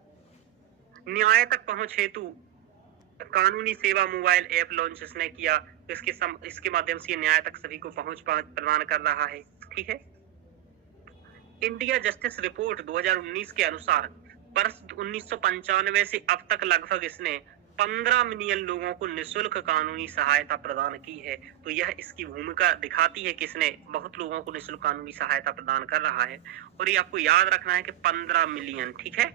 न्याय तक पहुंच हेतु कानूनी सेवा मोबाइल ऐप लॉन्च इसने किया। तो इसके माध्यम से न्याय तक सभी को पहुंच प्रदान कर रहा है, ठीक है। इंडिया जस्टिस रिपोर्ट 2019 के अनुसार वर्ष 1995 से अब तक लगभग इसने 15 मिलियन लोगों को निःशुल्क कानूनी सहायता प्रदान की है। तो यह इसकी भूमिका दिखाती है कि इसने बहुत लोगों को निःशुल्क कानूनी सहायता प्रदान कर रहा है। और ये आपको याद रखना है कि 15 मिलियन, ठीक है।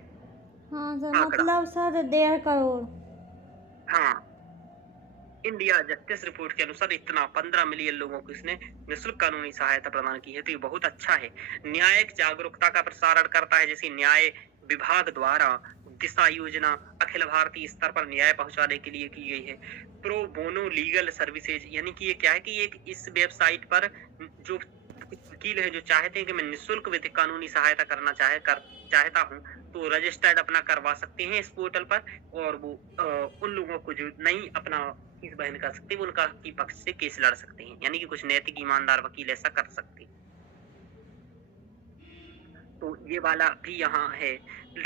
हाँ सर, आंकड़ा। मतलब सर 1.5 करोड़। हाँ, इंडिया जस्टिस रिपोर्ट के अनुसार इतना 15 मिलियन लोगों को इसने निःशुल्क कानूनी सहायता प्रदान की है। तो ये बहुत अच्छा है। न्यायिक जागरूकता का प्रसारण करता है, जैसे न्याय विभाग द्वारा दिशा योजना अखिल भारतीय स्तर पर न्याय पहुंचाने के लिए की गई है। प्रो बोनो लीगल सर्विसेज, यानी कि ये क्या है कि एक इस वेबसाइट पर जो वकील है जो चाहते हैं कि मैं निःशुल्क विधिक कानूनी सहायता करना चाहता हूँ, तो रजिस्टर्ड अपना करवा सकते हैं इस पोर्टल पर। और वो उन लोगों को जो नहीं अपना फीस बहन कर सकते, वो उनका की पक्ष से केस लड़ सकते हैं, यानी कि कुछ नैतिक ईमानदार वकील ऐसा कर सकते हैं। तो ये वाला भी यहाँ है।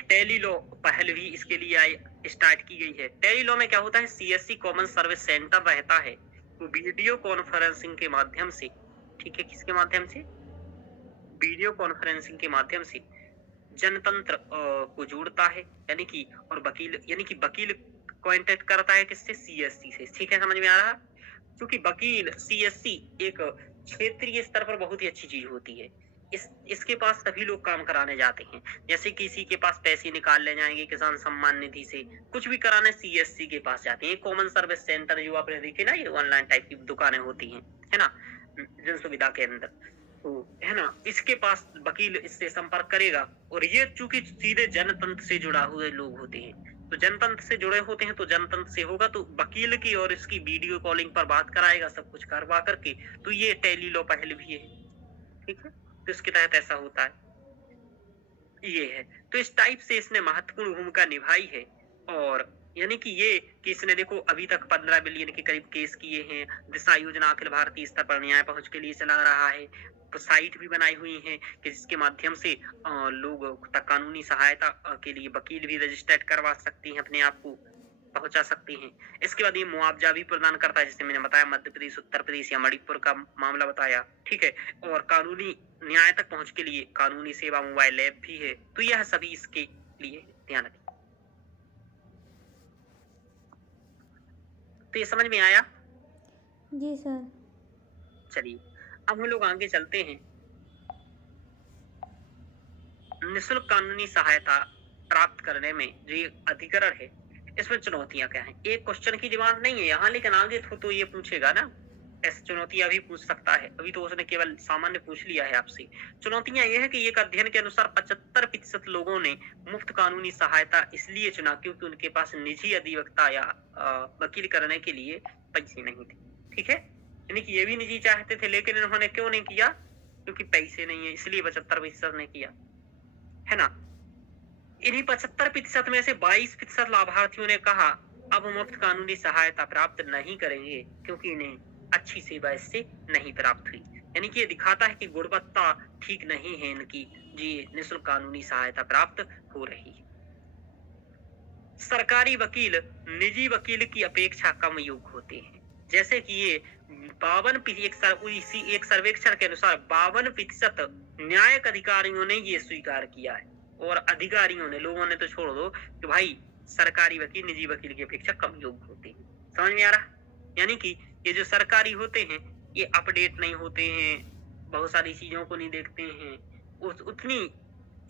टेली लॉ पहल भी इसके लिए स्टार्ट की गई है। टेली लॉ में क्या होता है, CSC कॉमन सर्विस सेंटर रहता है, तो वीडियो कॉन्फ्रेंसिंग के माध्यम से, ठीक है, किसके माध्यम से, वीडियो कॉन्फ्रेंसिंग के माध्यम से जनतंत्र को जोड़ता है, यानी कि और वकील कांटेक्ट करता है किससे, CSC से। ठीक है, समझ में आ रहा? क्योंकि वकील CSC एक क्षेत्रीय स्तर पर बहुत ही अच्छी चीज होती है। इसके पास सभी लोग काम कराने जाते हैं। जैसे किसी के पास पैसे निकाल ले जाएंगे किसान सम्मान निधि से, कुछ भी कराने CSC के पास जाते हैं। कॉमन सर्विस सेंटर जो आपने देखे ना, ये ऑनलाइन टाइप की दुकानें होती हैं, है ना, जन सुविधा के अंदर, तो है ना, इसके पास वकील इससे संपर्क करेगा। और ये चूंकि सीधे जनतंत्र से जुड़ा हुए लोग होते हैं, तो जनतंत्र से जुड़े होते हैं, तो जनतंत्र से होगा, तो वकील की और इसकी वीडियो कॉलिंग पर बात कराएगा, सब कुछ करवा करके। तो ये टेली लॉ पहल भी है, ठीक है, तो इसके तहत ऐसा होता है, ये है। तो इस टाइप से इसने महत्वपूर्ण भूमिका निभाई है। और यानी कि ये कि इसने देखो अभी तक 15 बिलियन के करीब केस किए हैं। दिशा योजना अखिल भारतीय स्तर पर न्याय पहुंच के लिए चला रहा है। तो साइट भी बनाई हुई है कि जिसके माध्यम से लोग तक कानूनी सहायता के लिए वकील भी रजिस्टर्ड करवा सकते हैं, अपने आप को पहुंचा सकते हैं। इसके बाद ये मुआवजा भी प्रदान करता है, जैसे मैंने बताया मध्य प्रदेश, उत्तर प्रदेश या मणिपुर का मामला बताया, ठीक है। और कानूनी न्याय तक पहुंच के लिए कानूनी सेवा मोबाइल ऐप भी है। तो यह सभी इसके लिए ध्यान रखें। तो ये समझ में आया? जी सर। चलिए अब हम लोग आगे चलते हैं। निःशुल्क कानूनी सहायता प्राप्त करने में जो ये अधिकरण है, इसमें चुनौतियां क्या हैं? एक क्वेश्चन की डिमांड नहीं है यहाँ, लेकिन आगे तो ये पूछेगा ना, ऐसी चुनौतियां भी पूछ सकता है। अभी तो उसने केवल सामान्य पूछ लिया है आपसे। चुनौतियां ये है कि एक अध्ययन के अनुसार 75% लोगों ने मुफ्त कानूनी सहायता इसलिए चुना क्योंकि उनके पास निजी अधिवक्ता या वकील करने के लिए पैसे नहीं थे, ठीक है। यानी कि ये भी निजी चाहते थे, लेकिन इन्होंने क्यों नहीं किया? क्योंकि पैसे नहीं है, इसलिए 75% ने किया, है ना। इन्हीं 75% में से 22% लाभार्थियों ने कहा अब मुफ्त कानूनी सहायता प्राप्त नहीं करेंगे क्योंकि इन्हें अच्छी सेवा इससे नहीं प्राप्त हुई। यानी कि ये दिखाता है कि गुणवत्ता ठीक नहीं है इनकी, जी निःशुल्क कानूनी सहायता प्राप्त हो रही है। सरकारी वकील निजी वकील की अपेक्षा कम योग्य होते हैं। जैसे कि ये 52 एक सर्वेक्षण के अनुसार 52% न्यायिक अधिकारियों ने ये स्वीकार किया है, और अधिकारियों ने, लोगों ने तो छोड़ दो, कि भाई सरकारी वकील निजी वकील की अपेक्षा कम योग्य होते हैं। समझ में आ रहा? यानी कि ये जो सरकारी होते हैं ये अपडेट नहीं होते हैं, बहुत सारी चीजों को नहीं देखते हैं, उतनी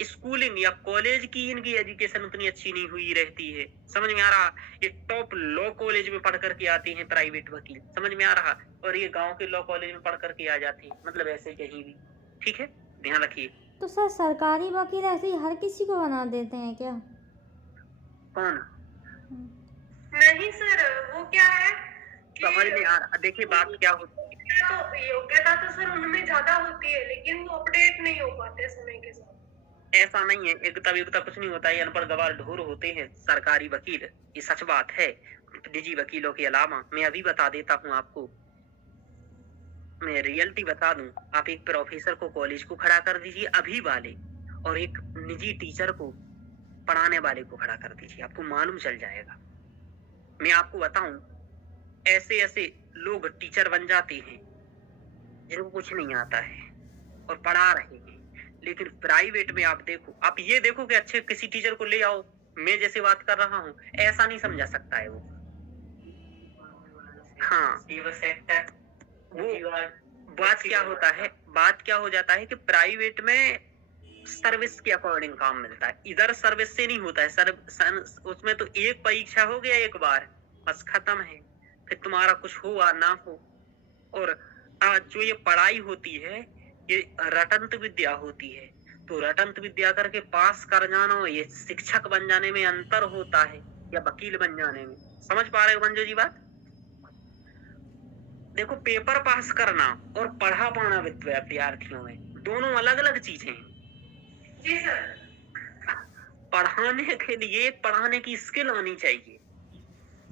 स्कूलिंग या कॉलेज की इनकी एजुकेशन उतनी अच्छी नहीं हुई रहती है। समझ में आ रहा? ये टॉप लॉ कॉलेज में पढ़ करके आते हैं प्राइवेट वकील, समझ में आ रहा? और ये गांव के लॉ कॉलेज में पढ़ करके आ जाते हैं, मतलब ऐसे कहीं भी। ठीक है, ध्यान रखिए। तो सर सरकारी वकील ऐसे ही हर किसी को बना देते हैं क्या? कौन? नहीं सर, वो क्या है कि समझ में आ रहा? देखिए बात क्या होती है, योग्यता तो सर उनमें ज्यादा होती है, लेकिन वो अपडेट नहीं हो पाते समय के साथ। ऐसा नहीं है, एकता कुछ नहीं होता है, अनपढ़ गवार ढोर होते हैं सरकारी वकील, ये सच बात है। निजी वकीलों के अलावा मैं अभी बता देता हूँ आपको, मैं रियलिटी बता दूं, आप एक प्रोफेसर को कॉलेज को खड़ा कर दीजिए अभी वाले, और एक निजी टीचर को पढ़ाने वाले को खड़ा कर दीजिए, आपको मालूम चल जाएगा। मैं आपको बताऊं, ऐसे ऐसे लोग टीचर बन जाते हैं जिनको कुछ नहीं आता है और पढ़ा रहे हैं, लेकिन प्राइवेट में आप देखो, आप ये देखो कि अच्छे किसी टीचर को ले आओ, मैं जैसे बात कर रहा हूँ ऐसा नहीं समझा सकता है वो। हाँ, वो बात क्या होता है, बात क्या हो जाता है कि प्राइवेट में सर्विस के अकॉर्डिंग काम मिलता है, इधर सर्विस से नहीं होता है। उसमें तो एक परीक्षा हो गया एक बार, बस खत्म है, फिर तुम्हारा कुछ हो या ना हो। और आज जो ये पढ़ाई होती है ये रटंत विद्या होती है, तो रटंत विद्या करके पास कर जाना, ये शिक्षक बन जाने में अंतर होता है या वकील बन जाने में। समझ पा रहे हो मंजू जी बात? देखो, पेपर पास करना और पढ़ा पाना विद्यार्थियों में दोनों अलग अलग चीजें हैं। जी सर। पढ़ाने के लिए पढ़ाने की स्किल आनी चाहिए,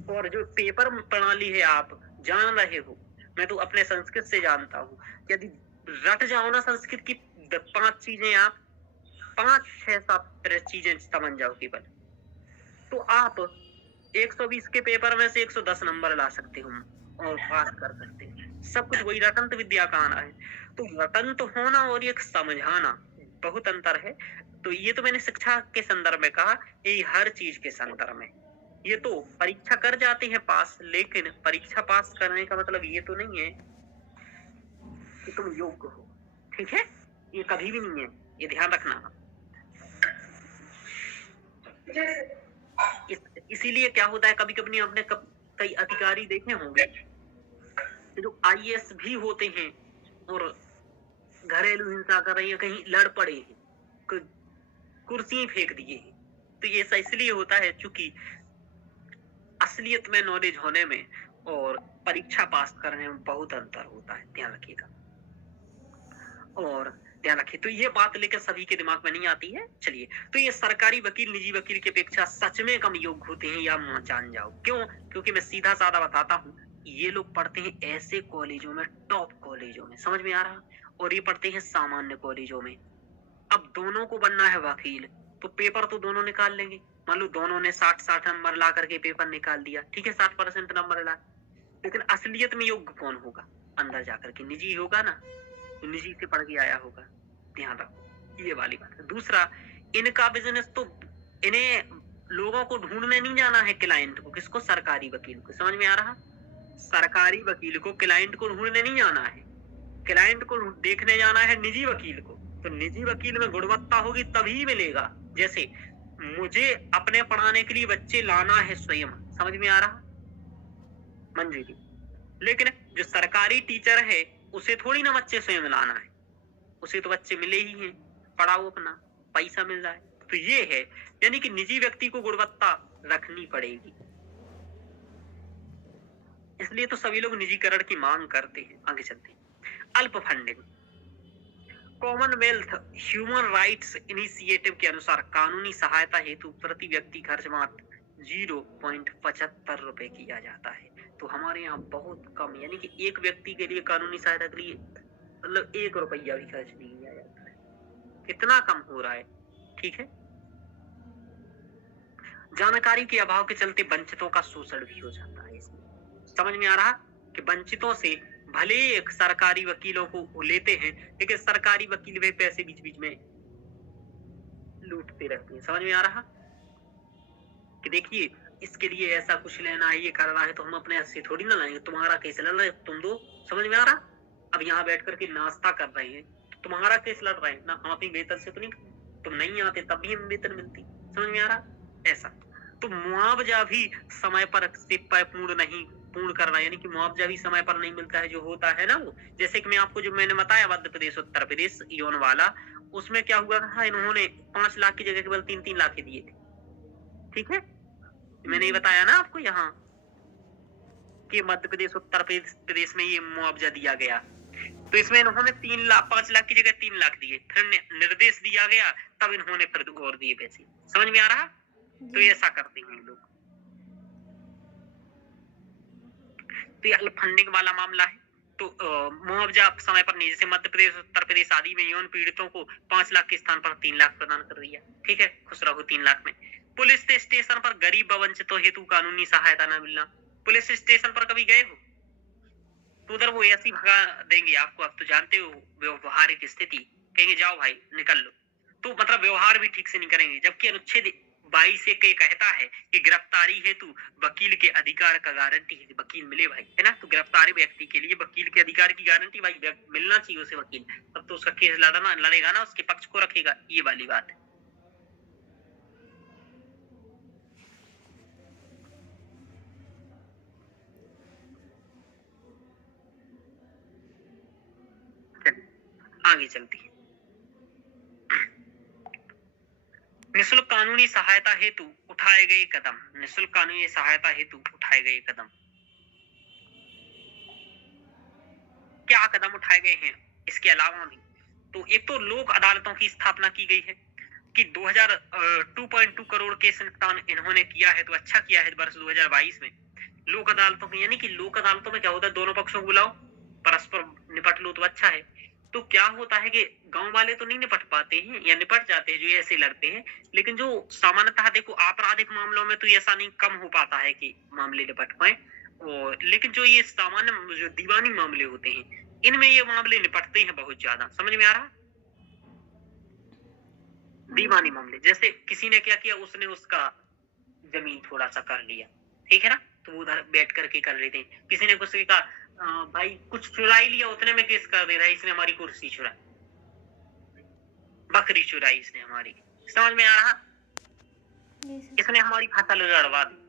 और जो पेपर प्रणाली है आप जान रहे हो, मैं तो अपने संस्कृत से जानता हूँ, यदि रट जाओ ना संस्कृत की 5 चीजें, आप 5, 6, 7 चीजें समझ जाओ केवल, तो आप 120 के पेपर में से 110 नंबर ला सकते हो और पास कर सकते हो। सब कुछ वही रटंत विद्या का आना है। तो रटंत होना और एक समझाना बहुत अंतर है। तो ये तो मैंने शिक्षा के संदर्भ में कहा, ये हर चीज के संदर्भ में। ये तो परीक्षा कर जाते हैं पास, लेकिन परीक्षा पास करने का मतलब ये तो नहीं है कि तुम योग्य हो। ठीक है, ये कभी भी नहीं है, ये ध्यान रखना। इसीलिए क्या होता है, कभी कभी आपने कई अधिकारी देखे होंगे जो IAS भी होते हैं और घरेलू हिंसा कर रही है, कहीं लड़ पड़े हैं, कुर्सी फेंक दिए हैं। तो ये ऐसा इसलिए होता है चूंकि असलियत में नॉलेज होने में और परीक्षा पास करने में बहुत अंतर होता है, ध्यान रखिएगा। और ध्यान रखिए, तो ये बात लेकर सभी के दिमाग में नहीं आती है। चलिए, तो ये सरकारी वकील निजी वकील की अपेक्षा सच में कम योग्य होते हैं, या जान जाओ क्यों? क्योंकि मैं सीधा साधा बताता हूँ, ये लोग पढ़ते हैं ऐसे कॉलेजों में, टॉप कॉलेजों में, समझ में आ रहा? और ये पढ़ते हैं सामान्य कॉलेजों में। अब दोनों को बनना है वकील, तो पेपर तो दोनों निकाल लेंगे। मान लो दोनों ने 60 नंबर ला करके पेपर निकाल दिया, ठीक है, 60% नंबर ला, लेकिन असलियत में योग्य कौन होगा? अंदर जाकर के निजी होगा ना, निजी से पढ़ के आया होगा। ध्यान रखो, ये वाली बात है। दूसरा, इनका बिजनेस तो, इन्हें लोगों को ढूंढने नहीं जाना है, क्लाइंट को। किसको? सरकारी वकील को। समझ में आ रहा? सरकारी वकील को क्लाइंट को ढूंढने नहीं जाना है, क्लाइंट को देखने जाना है निजी वकील को। तो निजी वकील में गुणवत्ता होगी तभी मिलेगा। जैसे मुझे अपने पढ़ाने के लिए बच्चे लाना है स्वयं, समझ में आ रहा मंजू जी? लेकिन जो सरकारी टीचर है उसे थोड़ी ना बच्चे स्वयं लाना है, उसे तो बच्चे मिले ही हैं, पढ़ाओ अपना, पैसा मिल रहा है। तो ये है, यानी कि निजी व्यक्ति को गुणवत्ता रखनी पड़ेगी, इसलिए तो सभी लोग निजीकरण की मांग करते हैं। आगे चलते हैं। अल्प funding. Commonwealth human rights initiative के अनुसार कानूनी सहायता हेतु प्रति व्यक्ति खर्च मात्र 0.75 रुपए किया जाता है। तो हमारे यहाँ बहुत कम, यानी कि एक व्यक्ति के लिए कानूनी सहायता के लिए मतलब 1 रुपया भी खर्च नहीं किया जाता है। कितना कम हो रहा है, ठीक है। जानकारी के अभाव के चलते वंचितों का शोषण भी हो जाता है। इसमें समझ में आ रहा कि वंचितों से भले एक सरकारी वकीलों को लेते हैं, लेकिन सरकारी वकील वे पैसे बीच बीच में लूटते रहते हैं। समझ में आ रहा कि देखिए इसके लिए ऐसा कुछ लेना है, ये करना है, तो हम अपने से थोड़ी ना लाएंगे, तुम्हारा केस लड़ रहे तुम दो। समझ में आ रहा। अब यहाँ बैठ करके नाश्ता कर रहे हैं, तो तुम्हारा केस लड़ रहे हैं ना, हम अपनी वेतन से तो नहीं, तुम नहीं आते तब भी हमें वेतन मिलती। समझ में आ रहा। ऐसा तो मुआवजा भी समय पर पूर्ण करना, यानी कि मुआवजा भी समय पर नहीं मिलता है जो होता है ना वो। जैसे कि मैं आपको जो मैंने बताया मध्य प्रदेश उत्तर प्रदेश यौन वाला, उसमें क्या हुआ था, इन्होंने 5 लाख की जगह केवल 3-3 लाख ही दिए थे। ठीक है, मैंने ये बताया ना आपको यहाँ कि मध्य प्रदेश उत्तर प्रदेश में ये मुआवजा दिया गया, तो इसमें इन्होंने 5 लाख की जगह 3 लाख दिए, फिर निर्देश दिया गया, तब इन्होंने फिर और दिए पैसे। समझ में आ रहा। तो ऐसा करते हैं लोग। तो ये फंडिंग वाला मामला है। तो मुआवजा समय पर नहीं, जैसे मध्य प्रदेश उत्तर प्रदेश आदि में यौन पीड़ितों को 5 लाख के स्थान पर 3 लाख प्रदान कर दिया। ठीक है, खुश रहो 3 लाख में। पुलिस स्टेशन पर गरीब व वंचितों हेतु कानूनी सहायता न मिलना। पुलिस स्टेशन पर कभी गए हो तो उधर वो ऐसी भगा देंगे आपको, आप तो जानते हो व्यवहारिक स्थिति, कहेंगे जाओ भाई निकल लो, तो मतलब व्यवहार भी ठीक से नहीं करेंगे। जबकि अनुच्छेद 22 के कहता है कि गिरफ्तारी हेतु वकील के अधिकार का गारंटी है, वकील मिले भाई, है ना। तो गिरफ्तारी व्यक्ति के लिए वकील के अधिकार की गारंटी भाई मिलना चाहिए उसे वकील, तब तो उसका केस लड़ेगा ना, उसके पक्ष को रखेगा, ये वाली बात है। आगे चलती है। निःशुल्क कानूनी सहायता हेतु उठाए गए कदम। निःशुल्क कानूनी सहायता हेतु उठाए गए कदम, क्या कदम उठाए गए हैं इसके अलावा भी। तो एक तो लोक अदालतों की स्थापना की गई है कि 2.2 करोड़ केस निपटान इन्होंने किया है, तो अच्छा किया है वर्ष 2022 में लोक अदालतों में। यानी कि लोक अदालतों में क्या होता है, दोनों पक्षों को बुलाओ, परस्पर निपट लो तो अच्छा है। तो क्या होता है कि गांव वाले तो नहीं निपट पाते हैं या निपट जाते हैं जो ऐसे लड़ते हैं, लेकिन जो सामान्यतः देखो आपराधिक मामलों में तो ऐसा नहीं कम हो पाता है कि मामले निपट पाए, और लेकिन जो ये सामान्य जो दीवानी मामले होते हैं इनमें ये मामले निपटते हैं बहुत ज्यादा। समझ में आ रहा। दीवानी मामले, जैसे किसी ने क्या किया, उसने उसका जमीन थोड़ा सा कर लिया, ठीक है ना, तो उधर बैठ करके कर लेते हैं। किसी ने कुछ कहा भाई कुछ चुराई लिया, उतने में केस कर दे रहा है, इसने हमारी कुर्सी चुराई, बकरी चुराई इसने हमारी। समझ में आ रहा। इसने हमारी फसल उजड़वा दी,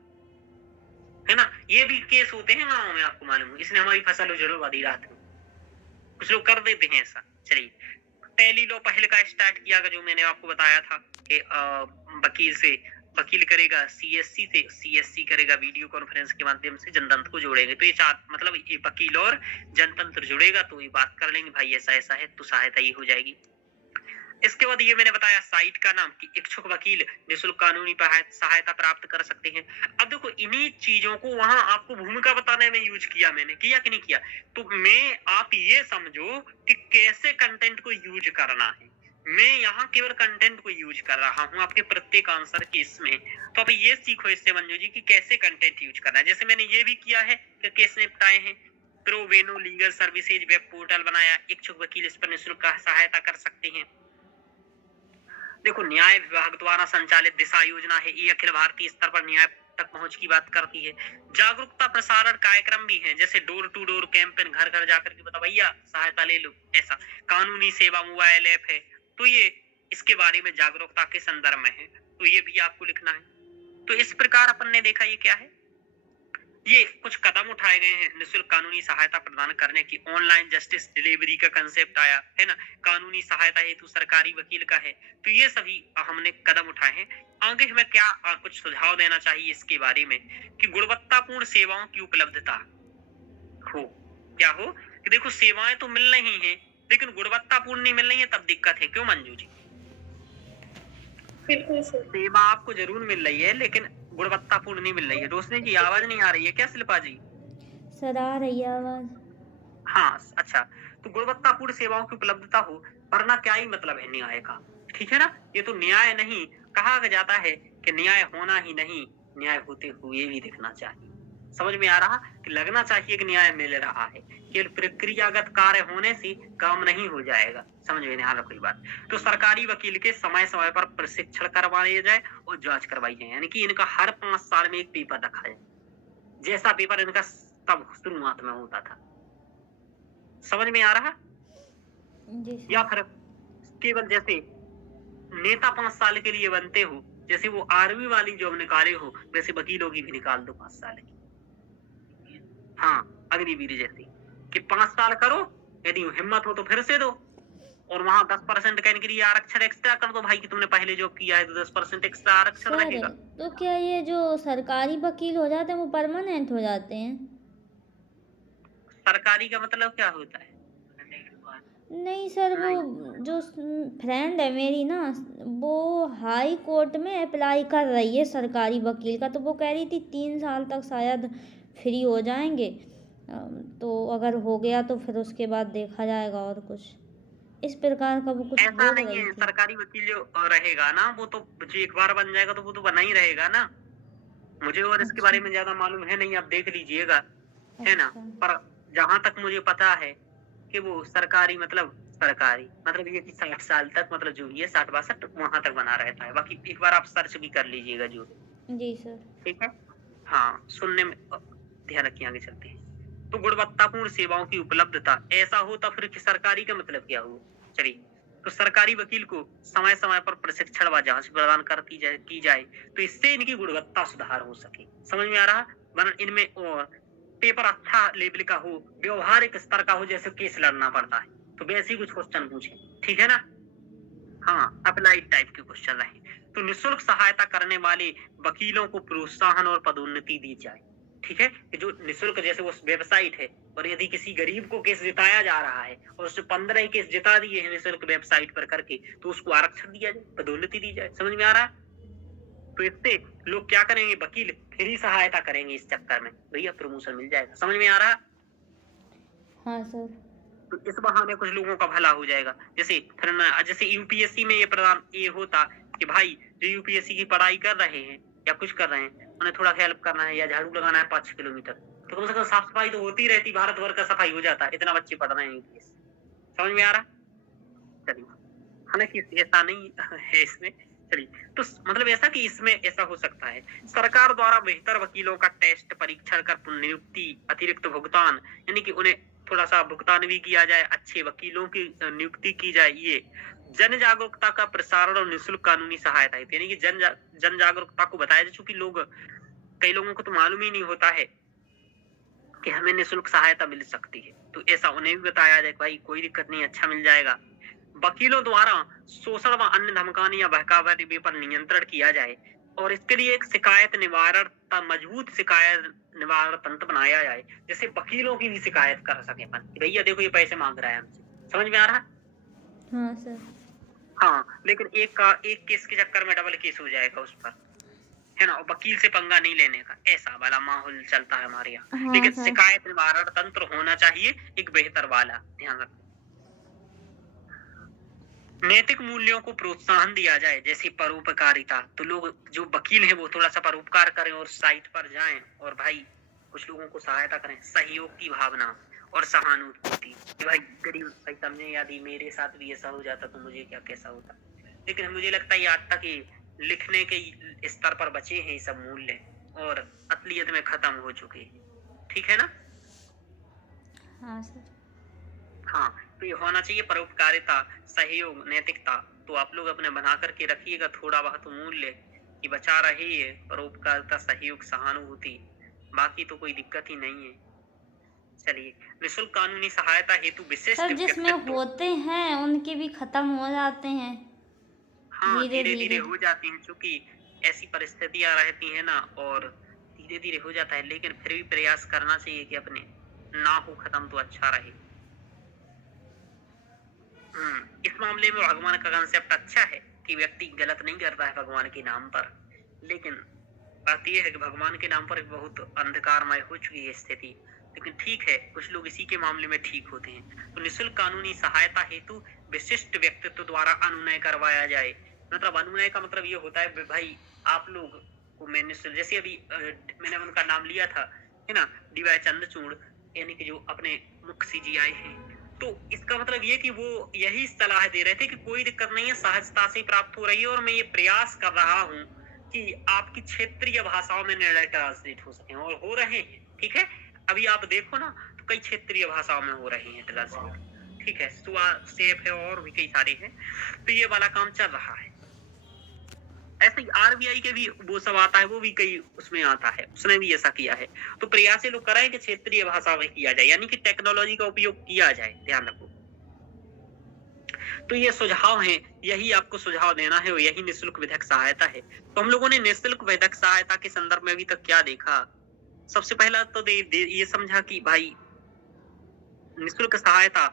है ना, ये भी केस होते हैं गाँव में, आपको मालूम है, इसने हमारी फसल उजड़वा दी रात में, कुछ लोग कर देते हैं ऐसा। चलिए, टेली लॉ पहल का स्टार्ट किया, जो मैंने आपको बताया था कि वकील करेगा सीएससी से, सीएससी करेगा वीडियो कॉन्फ्रेंस के माध्यम से, जनतंत्र को जोड़ेंगे। तो ये मतलब ये वकील और जनतंत्र जुड़ेगा तो ये बात कर लेंगे भाई ऐसा ऐसा है, तो सहायता ये हो जाएगी। इसके बाद ये मैंने बताया साइट का नाम कि इच्छुक वकील निःशुल्क कानूनी सहायता प्राप्त कर सकते हैं। अब देखो इन्हीं चीजों को वहां आपको भूमिका बताने में यूज किया, मैंने किया कि नहीं किया। तो मैं आप ये समझो कि कैसे कंटेंट को यूज करना है। मैं यहाँ केवल कंटेंट को यूज कर रहा हूँ आपके प्रत्येक आंसर के इसमें, तो अब ये सीखो इससे मंजू जी कि कैसे कंटेंट यूज करना है। जैसे मैंने ये भी किया है कि केस निपटाए हैं, pro bono legal services web portal बनाया, इच्छुक वकील इस पर निःशुल्क सहायता कर सकते हैं। देखो न्याय विभाग द्वारा संचालित दिशा योजना है, ये अखिल भारतीय स्तर पर न्याय तक पहुंच की बात करती है। जागरूकता प्रसारण कार्यक्रम भी है, जैसे डोर टू डोर कैंपेन, घर घर जाकर के बता भैया सहायता ले लो, ऐसा। कानूनी सेवा मोबाइल ऐप है, तो ये इसके बारे में जागरूकता के संदर्भ में है, तो ये भी आपको लिखना है। तो इस प्रकार अपन ने देखा ये क्या है, ये कुछ कदम उठाए गए हैं निःशुल्क कानूनी सहायता प्रदान करने की। ऑनलाइन जस्टिस डिलीवरी का कंसेप्ट आया है ना, कानूनी सहायता हेतु सरकारी वकील का है। तो ये सभी हमने कदम उठाए हैं। आगे हमें क्या कुछ सुझाव देना चाहिए इसके बारे में कि गुणवत्तापूर्ण सेवाओं की उपलब्धता हो। क्या हो कि देखो सेवाएं तो मिल रही हैं लेकिन गुणवत्तापूर्ण नहीं मिल रही है, तब दिक्कत है। क्यों मंजू जी? बिल्कुल सेवा आपको जरूर मिल रही है लेकिन गुणवत्तापूर्ण नहीं मिल रही है। रोशनी जी आवाज नहीं आ रही है क्या? शिल्पा जी सर आ रही है आवाज। हाँ, अच्छा। तो गुणवत्तापूर्ण सेवाओं की उपलब्धता हो, वरना क्या ही मतलब है न्याय का, ठीक है ना? ये तो न्याय नहीं, कहा जाता है कि न्याय होना ही नहीं, न्याय होते हुए भी दिखना चाहिए। समझ में आ रहा कि लगना चाहिए कि न्याय मिल रहा है, केवल प्रक्रियागत कार्य होने से काम नहीं हो जाएगा। समझ में ध्यान रखो ये बात। तो सरकारी वकील के समय-समय पर प्रशिक्षण करवाया जाए और जाँच करवाई जाए, यानी कि इनका हर 5 साल में एक पेपर रखा जाए। जैसा पेपर इनका तब शुरुआत में होता था। समझ में आ रहा? जी या सर। फिर केवल जैसे नेता 5 साल के लिए बनते हो, जैसे वो आर्मी वाली जॉब निकाले हो, वैसे वकीलों की भी निकाल दो 5 साल की। हाँ, अग्निवीर जैसी कि 5 साल करो, यदि हिम्मत हो तो फिर से दो और वहाँ 10% कैटेगरी आरक्षण एक्स्ट्रा कर दो भाई कि तुमने पहले जॉब किया है तो 10% एक्स्ट्रा आरक्षण सर रहेगा। तो क्या ये जो सरकारी वकील हो जाते हैं वो परमानेंट हो जाते हैं? सरकारी का मतलब क्या होता है? नहीं सर, वो नहीं। जो फ्रेंड है मेरी ना, वो हाई कोर्ट में अप्लाई कर रही है सरकारी वकील का, तो वो कह रही थी 3 साल तक शायद फ्री हो जाएंगे। तो अगर हो गया तो फिर उसके बाद देखा जाएगा और कुछ इस प्रकार का वो कुछ ऐसा बोल नहीं रही है, थी। सरकारी वकील जो रहेगा ना वो तो जो एक बार बन जाएगा तो वो तो बना ही रहेगा ना। मुझे और इसके अच्छा। बारे में ज्यादा मालूम है नहीं, आप देख लीजिएगा, है ना? अच्छा। पर जहां तक मुझे पता है कि वो सरकारी मतलब ये कि 60 साल तक मतलब जो भी है 60-62 वहां तक बना रहता है। बाकी एक बार आप सर्च भी कर लीजिएगा जो भी, जी सर। ठीक है? हाँ, सुनने में ध्यान रखिए, आगे चलते हैं। तो गुणवत्तापूर्ण सेवाओं की उपलब्धता, ऐसा होता फिर कि सरकारी का मतलब क्या हुआ? चलिए, तो सरकारी वकील को समय-समय पर प्रशिक्षण व जांच प्रदान की जाए, तो इससे इनकी गुणवत्ता सुधार हो सके। समझ में आ रहा? वरना इनमें पेपर अच्छा लेवल का हो, व्यवहारिक स्तर का हो, जैसे केस लड़ना पड़ता है, तो वैसे ही कुछ क्वेश्चन पूछे, ठीक है ना? हाँ, अप्लाइड टाइप के क्वेश्चन रहे। तो निःशुल्क सहायता करने वाले वकीलों को प्रोत्साहन और पदोन्नति दी जाए, ठीक है? कि जो निःशुल्क जैसे वो वेबसाइट है और यदि किसी गरीब को केस जिताया जा रहा है और उसने 15 ही केस जिता दिए हैं निःशुल्क वेबसाइट पर करके, तो उसको आरक्षण दिया जाए, पदोन्नति दी जाए। समझ में आ रहा है? तो इससे लोग क्या करेंगे, वकील फ्री सहायता करेंगे इस चक्कर में, भैया प्रमोशन मिल जाएगा। समझ में आ रहा है? हाँ सर। तो इस बहाने कुछ लोगों का भला हो जाएगा। जैसे यूपीएससी में ये होता कि भाई जो यूपीएससी की पढ़ाई कर रहे हैं या कुछ कर रहे हैं, उन्हें थोड़ा हेल्प करना है या झाड़ू लगाना है 5 किलोमीटर, तो कम से कम साफ सफाई तो होती रहती, भारत भर का सफाई हो जाता, इतना बच्चे पढ़ रहे हैं यूपीएससी। समझ में आ रहा? चलिए, हालांकि ऐसा नहीं है इसमें। चलिए, तो मतलब ऐसा कि इसमें ऐसा हो सकता है, सरकार द्वारा बेहतर वकीलों का टेस्ट परीक्षण कर पुनर्नियुक्ति, अतिरिक्त भुगतान, यानी कि उन्हें थोड़ा सा भुगतान भी किया जाए, अच्छे वकीलों की नियुक्ति की जाए, ये जन जागरूकता का प्रसारण और निःशुल्क कानूनी सहायता है, यानी कि जन जागरूकता को बताया जाए, चूंकि कई लोगों को तो मालूम ही नहीं होता है कि हमें निःशुल्क सहायता मिल सकती है, तो ऐसा उन्हें भी बताया जाए, भाई कोई दिक्कत नहीं, अच्छा मिल जाएगा। वकीलों द्वारा शोषण व अन्य धमकाने या बहकावे पर नियंत्रण किया जाए और इसके लिए एक मजबूत शिकायत निवारण तंत्र बनाया जाए, जैसे वकीलों की भी शिकायत कर सके अपन, भैया देखो ये पैसे मांग रहा है हमसे। समझ में आ रहा है? हाँ सर। हाँ, लेकिन एक केस के चक्कर में डबल केस हो जाएगा उस पर, है ना? और वकील से पंगा नहीं लेने का, ऐसा वाला माहौल चलता है हमारे यहाँ। हाँ लेकिन सर। शिकायत निवारण तंत्र होना चाहिए एक बेहतर वाला, ध्यान रखो। नैतिक मूल्यों को प्रोत्साहन दिया जाए, जैसे परोपकारिता, तो लोग जो वकील हैं वो थोड़ा सा परोपकार करें और साइट पर जाएं और भाई कुछ लोगों को सहायता करें, सहयोग की भावना और सहानुभूति कि भाई गरीब भाई समझे, यदि मेरे साथ भी ऐसा हो जाता तो मुझे क्या कैसा होता। लेकिन मुझे लगता है आज तक ये लिखने के स्तर पर बचे हैं ये सब मूल्य और असलियत में खत्म हो चुके हैं, ठीक है ना? हाँ सर। हाँ, तो ये होना चाहिए परोपकारिता, सहयोग, नैतिकता। तो आप लोग अपने बना करके रखिएगा थोड़ा बहुत मूल्य कि बचा रहे है, परोपकारिता, सहयोग, सहानुभूति, बाकी तो कोई दिक्कत ही नहीं है। चलिए, निःशुल्क कानूनी सहायता हेतु विशिष्ट सर जिसमें व्यक्तित्व, होते हैं उनके भी खत्म हो जाते हैं हाँ धीरे धीरे धीरे धीरे। हो जाती हैं, चूंकि ऐसी परिस्थितियां रहती है ना, और धीरे धीरे हो जाता है, लेकिन फिर भी प्रयास करना चाहिए कि अपने ना हो खत्म तो अच्छा रहे। इस मामले में भगवान का कंसेप्ट अच्छा है कि व्यक्ति गलत नहीं करता है भगवान के नाम पर, लेकिन बात यह है कि भगवान के नाम पर बहुत अंधकारमय हो चुकी है स्थिति, लेकिन ठीक है, कुछ लोग इसी के मामले में ठीक होते हैं। तो निःशुल्क कानूनी सहायता हेतु विशिष्ट व्यक्तित्व द्वारा अनुनय करवाया जाए। मतलब अनुनय का मतलब ये होता है भाई आप लोग को मैं निःशुल्क, जैसे अभी मैंने उनका नाम लिया था, है ना, डी.वाई. चंद्रचूड़, यानी कि जो अपने मुख्य सीजीआई हैं। तो इसका मतलब ये कि वो यही सलाह दे रहे थे कि कोई दिक्कत नहीं है, सहजता से प्राप्त हो रही है और मैं ये प्रयास कर रहा हूँ कि आपकी क्षेत्रीय भाषाओं में निर्णय ट्रांसलेट हो सके, और हो रहे हैं। ठीक है, अभी आप देखो ना तो कई क्षेत्रीय भाषाओं में हो रहे हैं ट्रांसलेट। ठीक है, सुआ सेफ है और भी कई सारे हैं, तो ये वाला काम चल रहा है। ऐसे ही आरबीआई के भी वो सब आता है, वो भी कई उसमें आता है, उसने भी ऐसा किया है। तो प्रयास ये लोग कराएं कि क्षेत्रीय भाषा में किया जाए, यानी कि टेक्नोलॉजी का उपयोग किया जाए, ध्यान रखो। तो ये सुझाव है, यही आपको सुझाव देना है और यही निःशुल्क विधिक सहायता है। तो हम लोगों ने निःशुल्क विधिक सहायता के संदर्भ में अभी तक क्या देखा? सबसे पहला तो ये समझा कि भाई निःशुल्क सहायता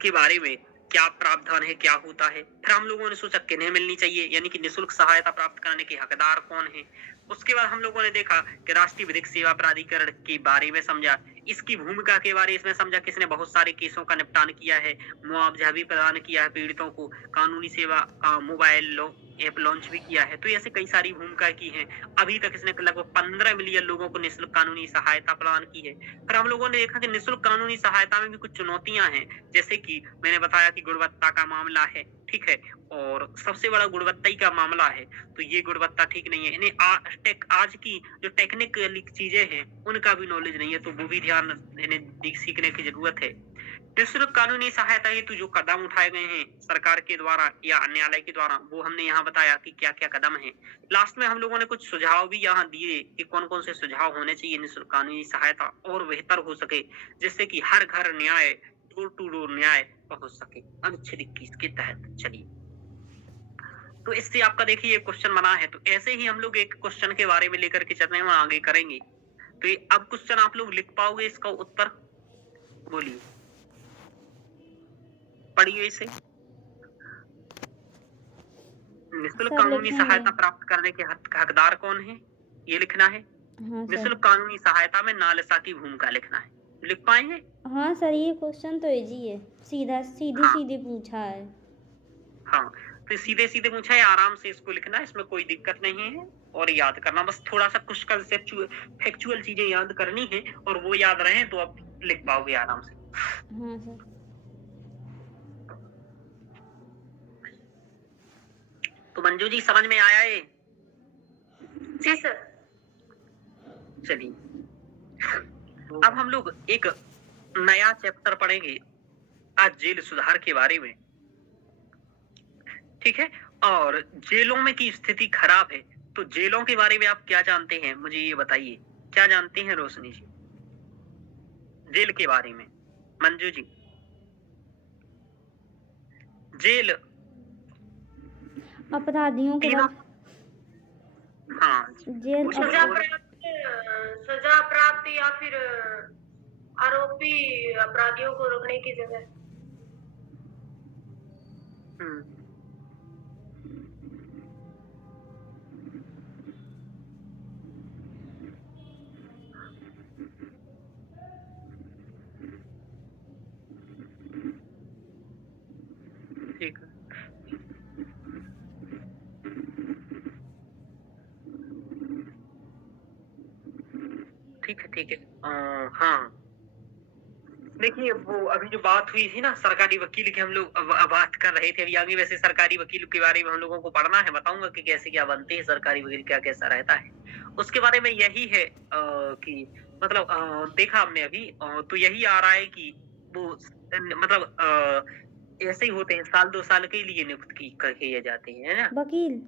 के बारे में क्या प्रावधान है, क्या होता है। फिर हम लोगों ने सोचा किन्हें मिलनी चाहिए, यानी कि निःशुल्क सहायता प्राप्त करने के हकदार कौन हैं। उसके बाद हम लोगों ने देखा कि राष्ट्रीय विधिक सेवा प्राधिकरण के बारे में समझा, इसकी भूमिका के बारे में समझा, किसने बहुत सारे केसों का निपटान किया है, मुआवजा भी प्रदान किया है पीड़ितों को, कानूनी सेवा मोबाइल ऐप लॉन्च भी किया है। तो ऐसे कई सारी भूमिका की है। अभी तक इसने लगभग 15 मिलियन लोगों को निःशुल्क कानूनी सहायता प्रदान की है। फिर हम लोगों ने देखा कि निःशुल्क कानूनी सहायता में भी कुछ चुनौतियां हैं, जैसे कि मैंने बताया कि गुणवत्ता का मामला है, ठीक है, और सबसे बड़ा गुणवत्ता ही का मामला है। तो ये गुणवत्ता ठीक नहीं है, इन्हें आज की जो टेक्निकल चीजें हैं उनका भी नॉलेज नहीं है, तो वो भी ध्यान इन्हें सीखने की जरूरत है। निःशुल्क कानूनी सहायता हेतु जो कदम उठाए गए हैं सरकार के द्वारा या न्यायालय के द्वारा, वो हमने यहाँ बताया कि क्या क्या कदम है। लास्ट में हम लोगों ने कुछ सुझाव भी यहाँ दिए कि कौन कौन से सुझाव होने चाहिए निःशुल्क कानूनी सहायता और बेहतर हो सके, जिससे कि हर घर न्याय, डोर टू डोर न्याय पहुंच सके अनुच्छेद 21 के तहत। चलिए, तो इससे आपका देखिए क्वेश्चन बना है, तो ऐसे ही हम लोग एक क्वेश्चन के बारे में लेकर के चल रहे हैं, आगे करेंगे। तो ये अब क्वेश्चन आप लोग लिख पाओगे, इसका उत्तर बोलिए, पढ़िए इसे। निःशुल्क सर कानूनी लिखेंगे। सहायता प्राप्त करने के हकदार कौन है, ये लिखना है। हाँ सर। निःशुल्क कानूनी सहायता में नालसा की भूमिका लिखना है, लिख पाएंगे? हाँ सर, ये क्वेश्चन तो इजी है, सीधे हाँ। सीधे पूछा है। हाँ, तो सीधे सीधे पूछा है, आराम से इसको लिखना है, इसमें कोई दिक्कत नहीं है। और याद करना, बस थोड़ा सा कुछ कंसेप्चुअल फैक्चुअल चीजें याद करनी है, और वो याद रहे तो आप लिख पाओगे आराम से। हाँ सर। तो मंजू जी समझ में आया ये? जी सर। चलिए, अब हम लोग एक नया चैप्टर पढ़ेंगे आज जेल सुधार के बारे में, ठीक है। और जेलों में की स्थिति खराब है, तो जेलों के बारे में आप क्या जानते हैं, मुझे ये बताइए, क्या जानते हैं रोशनी जी जेल के बारे में? मंजू जी, जेल अपराधियों के तीनों, बाद हाँ, जेल सजा प्राप्त या फिर आरोपी अपराधियों को रोकने की जगह। ठीक है, ठीक है, ठीक है। हाँ, देखिए वो अभी जो बात हुई थी ना सरकारी वकील की, हम लोग बात कर रहे थे अभी आगे। वैसे सरकारी वकील के बारे में हम लोगों को पढ़ना है, बताऊंगा कि कैसे क्या बनते हैं सरकारी वकील, क्या कैसा रहता है उसके बारे में। यही है कि मतलब देखा हमने अभी, तो यही आ रहा है कि वो मतलब ऐसे ही होते हैं, साल 2 साल के लिए नियुक्त किए जाते हैं, है ना। वकील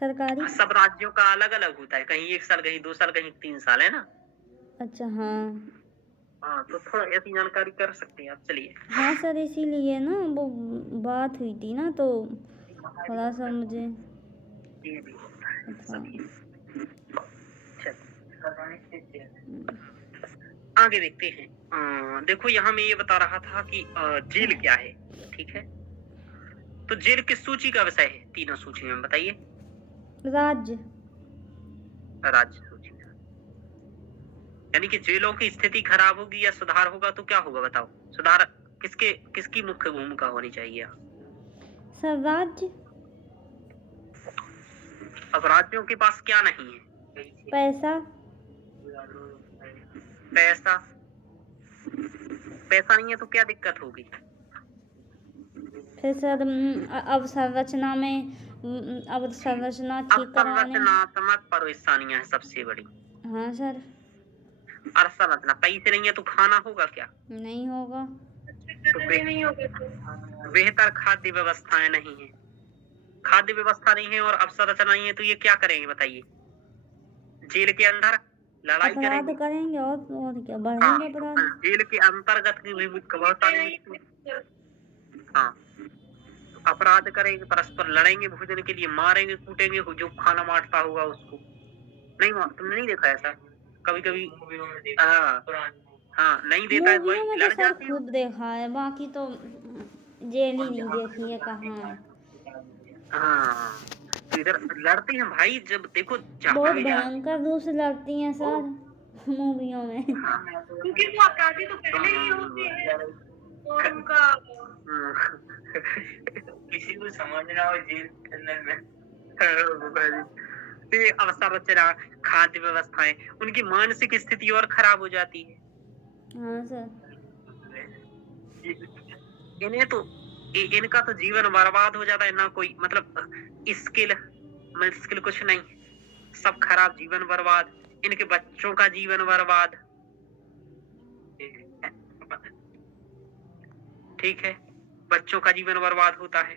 सरकारी। सब राज्यों का अलग अलग होता है, कहीं 1 साल, कहीं 2 साल, कहीं 3 साल, है ना। अच्छा हाँ। हाँ, तो थोड़ा ऐसी जानकारी कर सकते हैं आप। चलिए, हाँ सर, इसीलिए ना वो बात हुई थी ना, तो थोड़ा सा मुझे ये भी होता है अच्छा। आगे देखते हैं। देखो यहाँ मैं ये बता रहा था कि जेल क्या है, ठीक है। तो जेल किस सूची का विषय है, तीनों सूची में बताइए। राज्य सूची, यानी कि जेलों की स्थिति खराब होगी या सुधार होगा तो क्या होगा बताओ? सुधार किसकी मुख्य भूमिका होनी चाहिए? सर राज्य, अब राज्यों के पास क्या नहीं है? पैसा, पैसा। पैसा नहीं है तो क्या दिक्कत होगी? फिर सर अवसंरचना में अवसंरचना ठीक करवाने में। अवसंरचनात्मक परेशानियां है सबसे बड़ी। हाँ सर। अवसंरचना, पैसे नहीं है तो खाना होगा क्या? नहीं होगा। तो नहीं होगा तो बेहतर खाद्य व्यवस्थाएं नहीं है, खाद्य व्यवस्था नहीं है और अवसंरचना नहीं है तो ये क्या करेंगे बताइए? जेल के अंदर लड़ाई अपराध करेंगे। करेंगे और क्या, हाँ, बढ़ेंगे अपराध। जेल के अंतर्गत की भी बहुत सारी, हाँ, अपराध करेंगे, परस्पर लड़ेंगे, भोजन के लिए मारेंगे कूटेंगे, जो खाना बांटता होगा उसको। नहीं, तुमने नहीं देखा ऐसा? कभी कभी हाँ नहीं देता है, मूवियों वही में लड़ तो सर जाती है। खूब देखा है, बाकी तो जेल ही नहीं देखी है कहाँ। हाँ, तो इधर लड़ते हैं भाई, जब देखो जहाँ बहुत भी जाते भयंकर रूप से लड़ती हैं सर मूवियों में। हाँ, क्योंकि वो अपराधी तो पहले ही होते हैं और उनका किसी को समझना हो जेल के अंदर में तो ये अवसंरचना, खाद्य व्यवस्थाएं, उनकी मानसिक स्थिति और खराब हो जाती है। हाँ सर। इन्हें तो इनका तो जीवन बर्बाद हो जाता है, ना कोई मतलब स्किल कुछ नहीं, सब खराब, जीवन बर्बाद, इनके बच्चों का जीवन बर्बाद। ठीक है, बच्चों का जीवन बर्बाद होता है।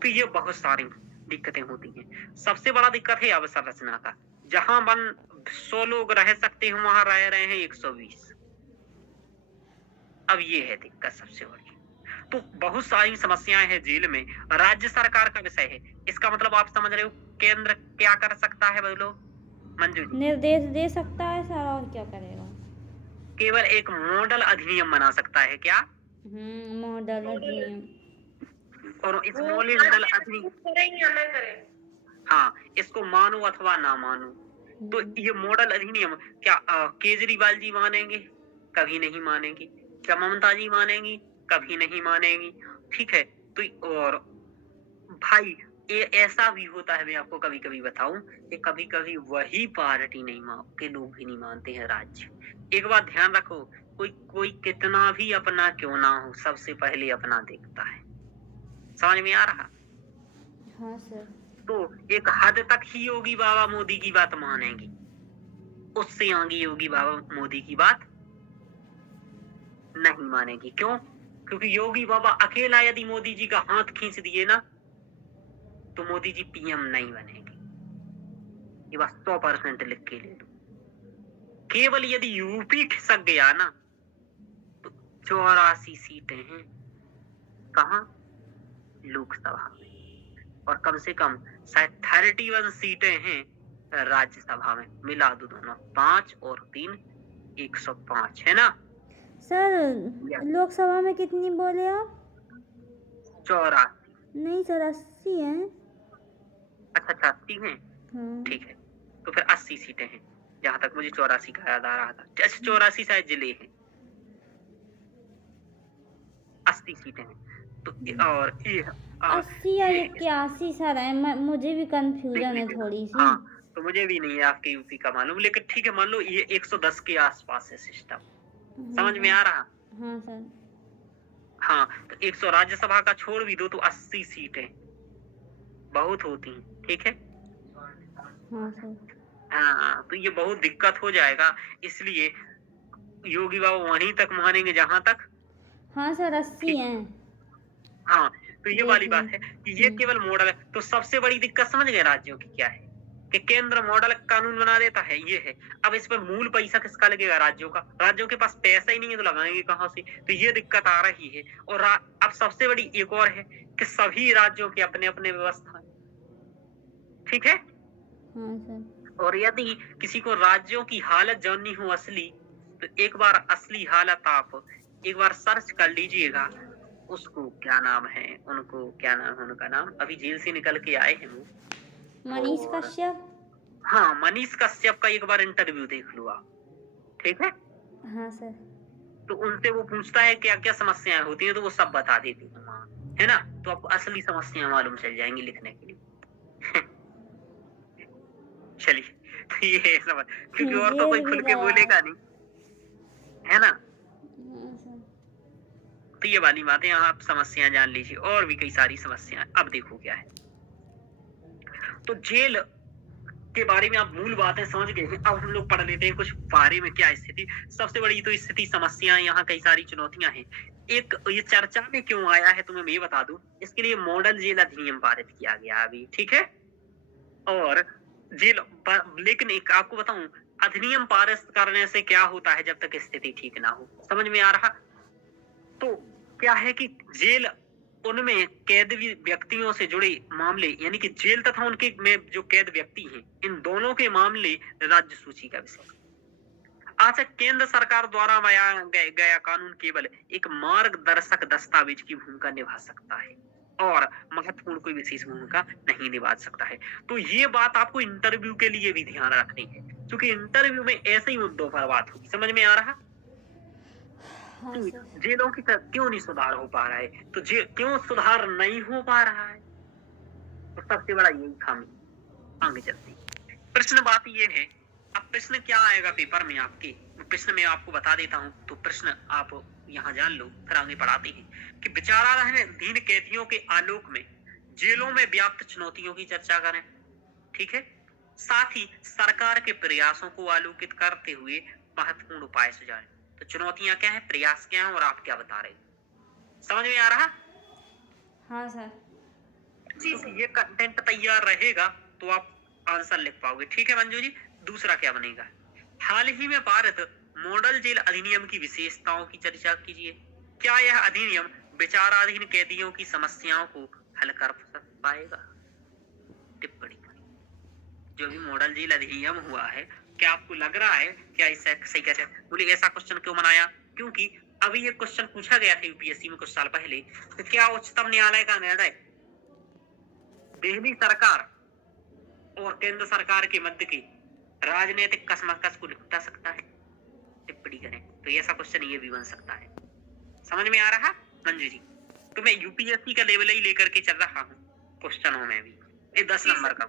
तो ये बहुत सारी दिक्कतें होती हैं। सबसे बड़ा दिक्कत है अवसंरचना का। जहां 100 लोग रह सकते हैं वहां रह रहे हैं 120। अब ये है दिक्कत सबसे बड़ी। तो बहुत सारी समस्याएं हैं जेल में। राज्य सरकार का विषय है, इसका मतलब आप समझ रहे हो केंद्र क्या कर सकता है? बोलो मंजू जी। निर्देश दे सकता है सर, और क्या करेगा? केवल एक मॉडल अधिनियम बना सकता है। क्या? मॉडल अधिनियम। और इस मॉडल अधिनियम करें या ना करें, हाँ, इसको मानो अथवा ना मानो, तो ये मॉडल अधिनियम क्या केजरीवाल जी मानेंगे? कभी नहीं मानेंगे। क्या ममता जी मानेंगी? कभी नहीं मानेंगी। ठीक है, तो और भाई ये ऐसा भी होता है, मैं आपको कभी कभी बताऊं कि कभी कभी वही पार्टी नहीं के लोग भी नहीं मानते हैं राज्य। एक बात ध्यान रखो, कोई कितना भी अपना क्यों ना हो, सबसे पहले अपना देखता है। समझ में आ रहा? हाँ सर। तो एक हद तक ही योगी बाबा मोदी की बात मानेंगे, उससे आगे योगी बाबा मोदी की बात नहीं मानेगी। क्यों? क्योंकि योगी बाबा अकेला यदि मोदी जी का हाथ खींच दिए ना तो मोदी जी पीएम नहीं बनेगी। ये बस 100% लिख के ले लो। केवल यदि यूपी खिसक गया ना तो 84 सीटें हैं कहाँ? लोकसभा में, और कम से कम शायद 31 सीटें हैं राज्यसभा में। मिला दो दोनों, 5 और 3 105 है ना सर लोकसभा में कितनी बोले आप? 84। नहीं सर 80 हैं। अच्छा 80 हैं। हाँ। ठीक है, तो फिर 80 सीटें हैं, जहां तक मुझे 84 का याद आ रहा था। 84 शायद जिले हैं, 80 सीटें हैं। तो और ये 80 या 81 सर है, मुझे भी कंफ्यूजन है थोड़ी सी। हाँ, तो मुझे भी नहीं है आपके यूपी का मालूम, लेकिन ठीक है मान लो ये 110 के आसपास है सिस्टम। समझ में आ रहा? हाँ सर। हाँ, तो 100 राज्यसभा का छोड़ भी दो तो 80 सीटें बहुत होती हैं। ठीक है, हाँ सर। हाँ, तो ये बहुत दिक्कत हो जाएगा, इसलिए योगी बाबू वहीं तक मानेंगे जहां तक। हाँ सर 80 हैं। हाँ, तो ये वाली बात है कि ये केवल मॉडल है। तो सबसे बड़ी दिक्कत समझ गए राज्यों की क्या है? कि केंद्र मॉडल कानून बना देता है, ये है। अब इस पर मूल पैसा किसका लगेगा? राज्यों का। राज्यों के पास पैसा ही नहीं है तो लगाएंगे कहाँ से? तो ये दिक्कत आ रही है। और अब सबसे बड़ी एक और है कि सभी राज्यों के अपने अपने व्यवस्था है। ठीक है। हाँ सर। और यदि किसी को राज्यों की हालत जाननी हो असली, तो एक बार असली हालत आप एक बार सर्च कर लीजिएगा। उसको क्या नाम है, उनको क्या नाम है, उनका नाम अभी जेल से निकल के आए हैं वो, मनीष कश्यप। हाँ, मनीष कश्यप का एक बार इंटरव्यू देख लो आप। ठीक है। हाँ सर। तो उनसे वो पूछता है क्या क्या समस्याएं होती हैं, तो वो सब बता देती है वहाँ, है ना। तो आपको असली समस्याएं मालूम चल जाएंगी लिखने के लिए। चलिए, तो ये समझ, क्योंकि और तो कोई जेल भी खुल के गया। बोलेगा नहीं, है ना। हाँ सर। तो ये वाली बातें यहाँ आप समस्याएं जान लीजिए, और भी कई सारी समस्याएं। अब देखो क्या है, तो जेल के बारे में आप मूल बातें समझ गए हैं। अब हम लोग पढ़ लेते हैं कुछ बारे में, क्या स्थिति। सबसे बड़ी तो स्थिति समस्याएं, यहाँ कई सारी चुनौतियां हैं। एक ये चर्चा में क्यों आया है तुम्हें मैं ये बता दूं, इसके लिए मॉडल जेल अधिनियम पारित किया गया अभी, ठीक है। और लेकिन एक आपको बताऊं, अधिनियम पारित करने से क्या होता है जब तक स्थिति ठीक ना हो, समझ में आ रहा। तो क्या है कि जेल, उनमें कैद व्यक्तियों से जुड़े मामले, यानी कि जेल तथा उनके में जो कैद व्यक्ति हैं, इन दोनों के मामले राज्य सूची का विषय। अच्छा, केंद्र सरकार द्वारा बनाया गया कानून केवल एक मार्गदर्शक दस्तावेज की भूमिका निभा सकता है और महत्वपूर्ण कोई विशेष भूमिका नहीं निभा सकता है। तो ये बात आपको इंटरव्यू के लिए भी ध्यान रखनी है, क्योंकि इंटरव्यू में ऐसे ही मुद्दों पर बात होगी, समझ में आ रहा। हाँ कि सर। जेलों की तरफ क्यों नहीं सुधार हो पा रहा है, तो क्यों सुधार नहीं हो पा रहा है, तो सबसे बड़ा यही खामी। आगे चलते हैं। प्रश्न बात ये है, अब प्रश्न क्या आएगा पेपर में आपके, प्रश्न मैं आपको बता देता हूँ, तो प्रश्न आप यहाँ जान लो, फिर आगे पढ़ाते हैं कि विचाराधीन कैदियों के आलोक में जेलों में व्याप्त चुनौतियों की चर्चा करें, ठीक है। साथ ही सरकार के प्रयासों को आलोकित करते हुए महत्वपूर्ण उपाय सुझाएं। तो चुनौतियां क्या है, प्रयास क्या है, और आप क्या बता रहे हैं, समझ में आ रहा। हाँ सर। जी तो सर। ये कंटेंट तैयार रहेगा तो आप आंसर लिख पाओगे, ठीक है मंजू जी। दूसरा क्या बनेगा, हाल ही में पारित मॉडल जेल अधिनियम की विशेषताओं की चर्चा कीजिए। क्या यह अधिनियम विचाराधीन कैदियों की समस्याओं को हल कर पाएगा। टिप्पणी, जो भी मॉडल जेल अधिनियम हुआ है, क्या आपको लग रहा है क्या इसे सही कैसे, बोले ऐसा क्वेश्चन क्यों बनाया, क्योंकि अभी ये क्वेश्चन पूछा गया था यूपीएससी में कुछ साल पहले। तो क्या उच्चतम न्यायालय का निर्णय दिल्ली सरकार और केंद्र सरकार के मध्य की राजनीतिक कशमकश को निपटा सकता है, टिप्पणी करें। तो ऐसा क्वेश्चन ये भी बन सकता है, समझ में आ रहा मंजू जी। तो मैं यूपीएससी का लेवल ही लेकर के चल रहा हूँ क्वेश्चनों में भी। ये 10 नंबर का,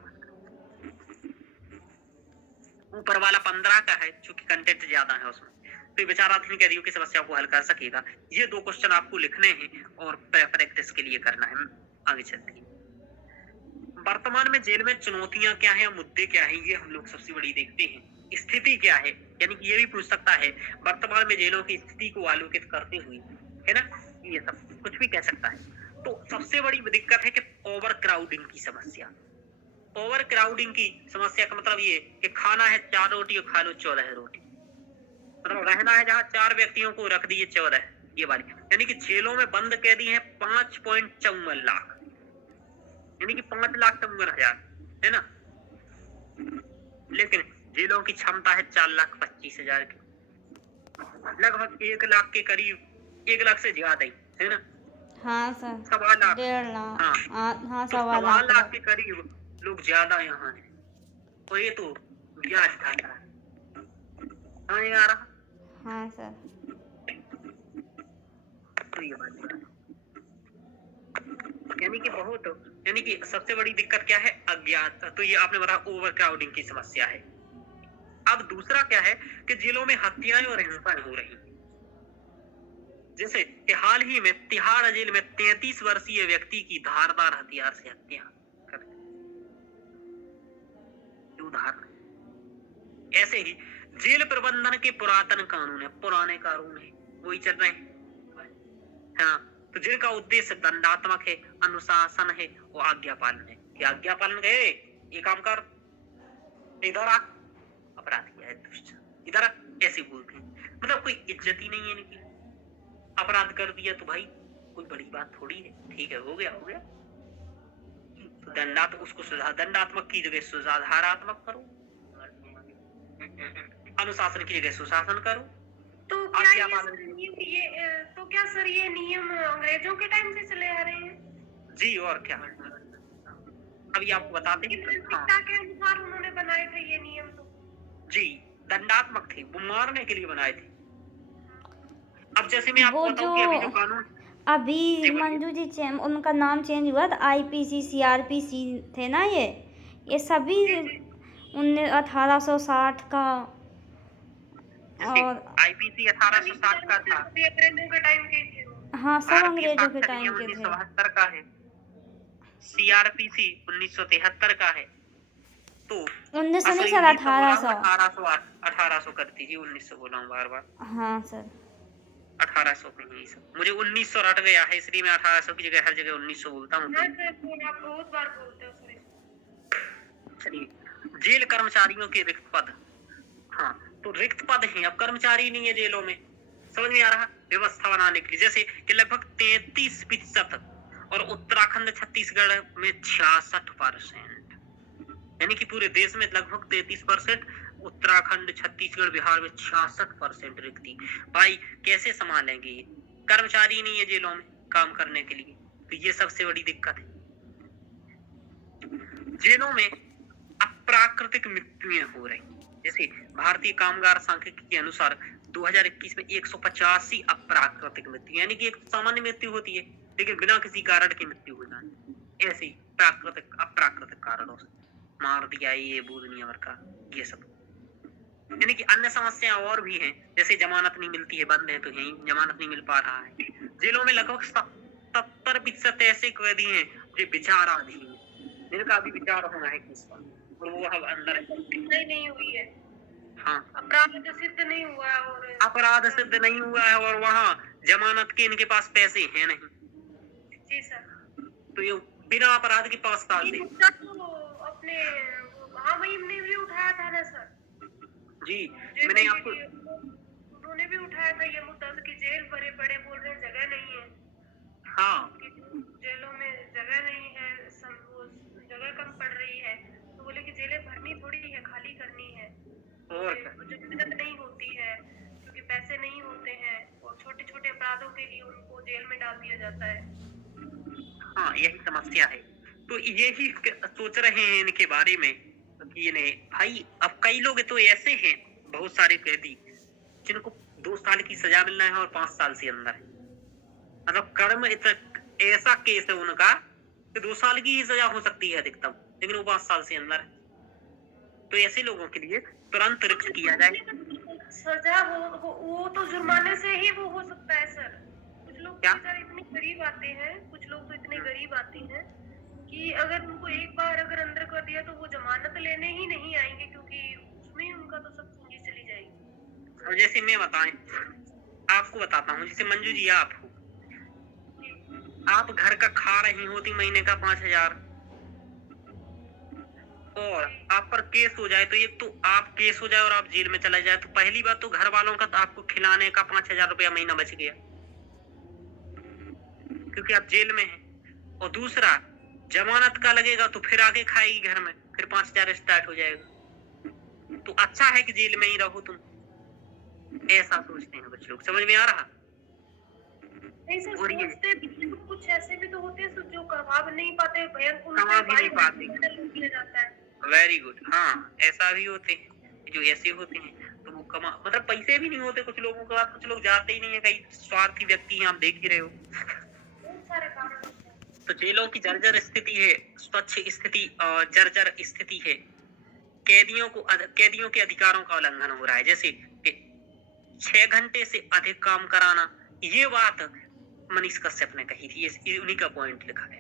ऊपर वाला 15 का है, चूंकि कंटेंट ज्यादा है उसमें। तो विचाराधीन कैदियों की समस्या को हल कर सकेगा, ये 2 क्वेश्चन आपको लिखने हैं और प्रैक्टिस के लिए करना है। आगे चलते हैं। वर्तमान में जेल में चुनौतियां क्या है, मुद्दे क्या है, ये हम लोग सबसे बड़ी देखते हैं। स्थिति क्या है, यानी कि ये भी पूछ सकता है वर्तमान में जेलों की स्थिति को आलोकित करते हुए, है ना, ये सब कुछ भी कह सकता है। तो सबसे बड़ी दिक्कत है कि ओवर क्राउडिंग की समस्या। ओवर क्राउडिंग की समस्या का मतलब ये कि खाना है 4 रोटी और खा लो 14 रोटी, मतलब रहना है जहाँ 4 व्यक्तियों को रख दिए 14, ये वाली। यानी कि जेलों में बंद कैदी हैं 5.54 लाख, यानी कि 5,54,000, है ना। लेकिन जेलों की क्षमता है 4,25,000 की, लगभग 1 लाख के करीब, 1 लाख से ज्यादा ही, है ना। हाँ सर। 1.25 लाख, 1.5 लाख। हाँ हाँ तो 1.25 1.25 लाख लाख। के करीब लोग ज्यादा यहाँ है, और ये तो ब्याज खाता है, समझ में आ रहा। हाँ सर। तो ये बात है। यानी कि बहुत, यानी कि सबसे बड़ी दिक्कत क्या है, अज्ञात। तो ये आपने बताया ओवर क्राउडिंग की समस्या है। अब दूसरा क्या है कि जेलों में हत्याएं और हिंसाएं हो रही हैं। जैसे कि हाल ही में तिहाड़ जेल में 33 वर्षीय व्यक्ति की धारदार हथियार से हत्या कर दी। उदाहरण, ऐसे ही जेल प्रबंधन के पुरातन कानून है, पुराने कानून है, वही चल रहे हैं। हाँ, तो जिनका उद्देश्य दंडात्मक है, अनुशासन है और आज्ञा पालन है। कि आज्ञा पालन है, ये काम कर, इधर आ, अपराध किया है दुष्ट, इधर आ, ऐसे बोलते हैं। मतलब कोई इज्जत ही नहीं है इनकी। अपराध कर दिया तो भाई कोई बड़ी बात थोड़ी है, ठीक है, हो गया हो गया। तो दंडात्मक की जगह सुधारात्मक करो, अनुशासन की जगह सुशासन करो। तो क्या सर ये नियम अंग्रेजों के टाइम से चले आ रहे हैं? जी, और क्या, अभी आपको बताते हैं। प्राथमिकता के अनुसार उन्होंने बनाए थे ये नियम। तो जी, द दंडात्मक थे, वो मारने के लिए बनाए थे। अब जैसे मैं आपको वो बताऊं कि अभी जो जो कानून, अभी जी बोलिए। मंजू जी उनका नाम चेंज हुआ था, IPC CRPC थे ना ये सभी 1860 का। जैसे और आईपीसी 1860 का था, अभी अंग्रेजों के टाइम के ही थे वो। हाँ, सब भारतीय अंग्रेजों के साक्षर टाइम अधिनियम के थे। 1972 का है, सीआरपीसी 1973 का है। तो 1900 नहीं असली सर, 1900 बोला हूँ, 1800। 1800 कर दीजिए, 1900 बोला हूँ बार बार, हाँ सर। 1800 पे यही सब, मुझे 1900 रट गया है, इसलिए मैं 1800 की जगह हर जगह 1900 बोलता हूँ। हाँ सर, वो आप बहुत बार बोलते हो सर। चलिए, जेल कर्मचारियों के रिक्त पद, हाँ तो रिक्त पद हैं, अब कर्मचारी नहीं है जेलों में, समझ में आ रहा, व्यवस्था बनाने के लिए, जैसे कि लगभग 33% और उत्तराखंड छत्तीसगढ़ में 66%, यानी कि पूरे देश में लगभग 33%, उत्तराखंड छत्तीसगढ़ बिहार में 66% रिक्ति। भाई कैसे संभालेंगे ये, कर्मचारी नहीं है जेलों में काम करने के लिए, तो ये सबसे बड़ी दिक्कत है। जेलों में अप्राकृतिक मृत्युएं हो रही, जैसे भारतीय कामगार सांख्यिकी के अनुसार 2021 में 185 अप्राकृतिक मृत्यु, यानी कि एक सामान्य मृत्यु होती है लेकिन बिना किसी कारण की मृत्यु हो जाए, ऐसे ही प्राकृतिक अप्राकृतिक कारणों से मार दिया, ये वो दुनिया भर का ये सब। यानी कि अन्य समस्याएं और भी हैं, जैसे जमानत नहीं मिलती है, बंद है तो यही जमानत नहीं मिल पा रहा है। जेलों में लगभग 70% ऐसे कैदी हैं जो विचाराधीन हैं, जिनका अभी विचार होना है केस पर, और वो अब अंदर है। नहीं हुई है, हाँ, अपराध सिद्ध नहीं हुआ है, और अपराध सिद्ध नहीं हुआ है, और वहाँ जमानत के इनके पास पैसे हैं नहीं, जी सर। तो ये बिना अपराध के 5 साल ये से। मुद्दा तो अपने महामहिम ने भी उठाया था ना सर, जी जेल मैंने के आपको, लिए उन्होंने भी उठाया था ये मुद्दा कि जेल भरे पड़े, बोल रहे हैं जगह नहीं है, हाँ कि जेलों में जगह नहीं है, वो जगह कम पड़ रही है, तो बोले कि जेलें भरनी थोड़ी है, खाली करनी है, और क्या? जगह नहीं होती है क्योंकि पैसे नहीं होते हैं, और छोटे छोटे अपराधों के लिए उनको जेल में डाल दिया जाता है। हाँ यही समस्या है, तो यही सोच रहे हैं इनके बारे में कि इन्हें, भाई अब कई लोग तो ऐसे हैं, बहुत सारे कैदी जिनको 2 साल की सजा मिलना है और 5 साल से अंदर है, मतलब कर्म ऐसा केस है उनका कि 2 साल की ही सजा हो सकती है अधिकतम, लेकिन वो 5 साल से अंदर है। तो ऐसे लोगों के लिए तुरंत रिक्त किया जाए। सजा हो वो तो जुर्माने से ही वो हो सकता है सर। कुछ लोग क्या? बेचारे इतने गरीब आते हैं, कुछ लोग तो इतने गरीब आते हैं कि अगर उनको एक बार अगर अंदर कर दिया तो वो जमानत लेने ही नहीं आएंगे, क्योंकि उसमें ही उनका तो सब पूंजी चली जाएगी। और जैसे मैं बताएं, आपको बताता हूँ, जैसे मंजू जी आप हो, आप घर का खा रही होती महीने का 5,000, और आप पर केस हो जाए, तो एक तो आप केस हो जाए और आप जेल में चले जाए, तो पहली बात तो घर वालों का तो आपको खिलाने का 5,000 रुपया महीना बच गया, क्योंकि आप जेल में हैं। और दूसरा, जमानत का लगेगा तो फिर आगे खाएगी घर में, फिर 5,000 स्टार्ट हो जाएगा। तो अच्छा है कि जेल में ही रहो तुम, ऐसा सोचते हैं कुछ लोग, समझ में आ रहा? नहीं सर, और ये सोचते भी कुछ ऐसे भी तो होते हैं जो कमा भी नहीं पाते, कमा भी नहीं पाते। किया जाता है। वेरी गुड, हाँ ऐसा भी होते हैं जो ऐसे होते हैं, तो वो कमा, मतलब पैसे भी नहीं होते कुछ लोगों के पास, कुछ लोग जाते ही नहीं है, कई स्वार्थी व्यक्ति हैं, आप देख ही रहे हो। बहुत सारे कारण होते हैं। तो जेलों की जर्जर स्थिति है, स्वच्छ स्थिति जर्जर स्थिति है, कैदियों के अधिकारों का उल्लंघन हो रहा है, जैसे कि 6 घंटे से अधिक काम कराना, ये बात मनीष कश्यप ने कही थी, उन्हीं का पॉइंट लिखा है,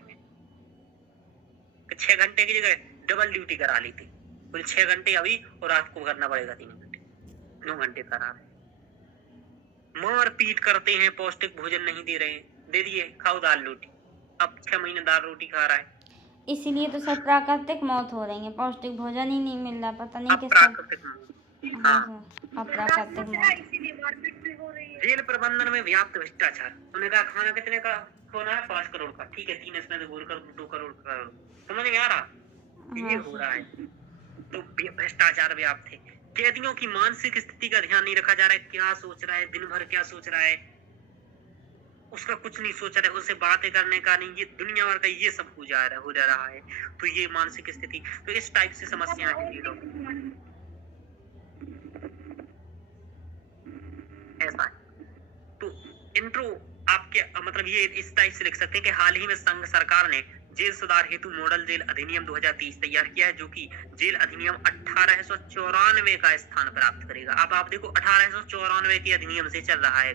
6 घंटे की जगह डबल ड्यूटी करा ली थी, बोले 6 घंटे अभी और रात को करना पड़ेगा 3 घंटे, 9 घंटे करा रहे। मार पीट करते हैं, पौष्टिक भोजन नहीं दे रहे, दे दिए खाओ दाल रोटी, अब 6 महीने दाल रोटी खा रहा है। इसीलिए तो सब प्राकृतिक मौत हो रही है, पौष्टिक भोजन ही नहीं मिल रहा, पता नहीं किस अप्राकृतिक मौत। हाँ हाँ, सर, अप्राकृतिक मौत। इसीलिए मारपीट भी हो रही है। जेल प्रबंधन में व्याप्त भ्रष्टाचार, उन्होंने कहा खाना कितने का खोना है, 5 करोड़ का, ठीक है 3 इसमें से बोल कर 2 करोड़ का, समझ में आ रहा? ये हो रहा है, तो भ्रष्टाचार व्याप्त है। कैदियों की मानसिक स्थिति का ध्यान नहीं रखा जा रहा है, क्या सोच रहा है दिन भर, क्या सोच रहा है, उसका कुछ नहीं सोच रहा है, उससे बातें करने का नहीं, ये दुनिया भर का ये सब हो जा रहा है, तो ये मानसिक स्थिति, तो इस टाइप से समस्याएं हैं जेलों में। इंट्रो आपके मतलब ये इस टाइप से लिख सकते हैं कि हाल ही में संघ सरकार ने जेल सुधार हेतु मॉडल जेल अधिनियम 2023 तैयार किया है, जो कि जेल अधिनियम 1894 का स्थान प्राप्त करेगा। अब आप देखो 1894 के अधिनियम से चल रहा है।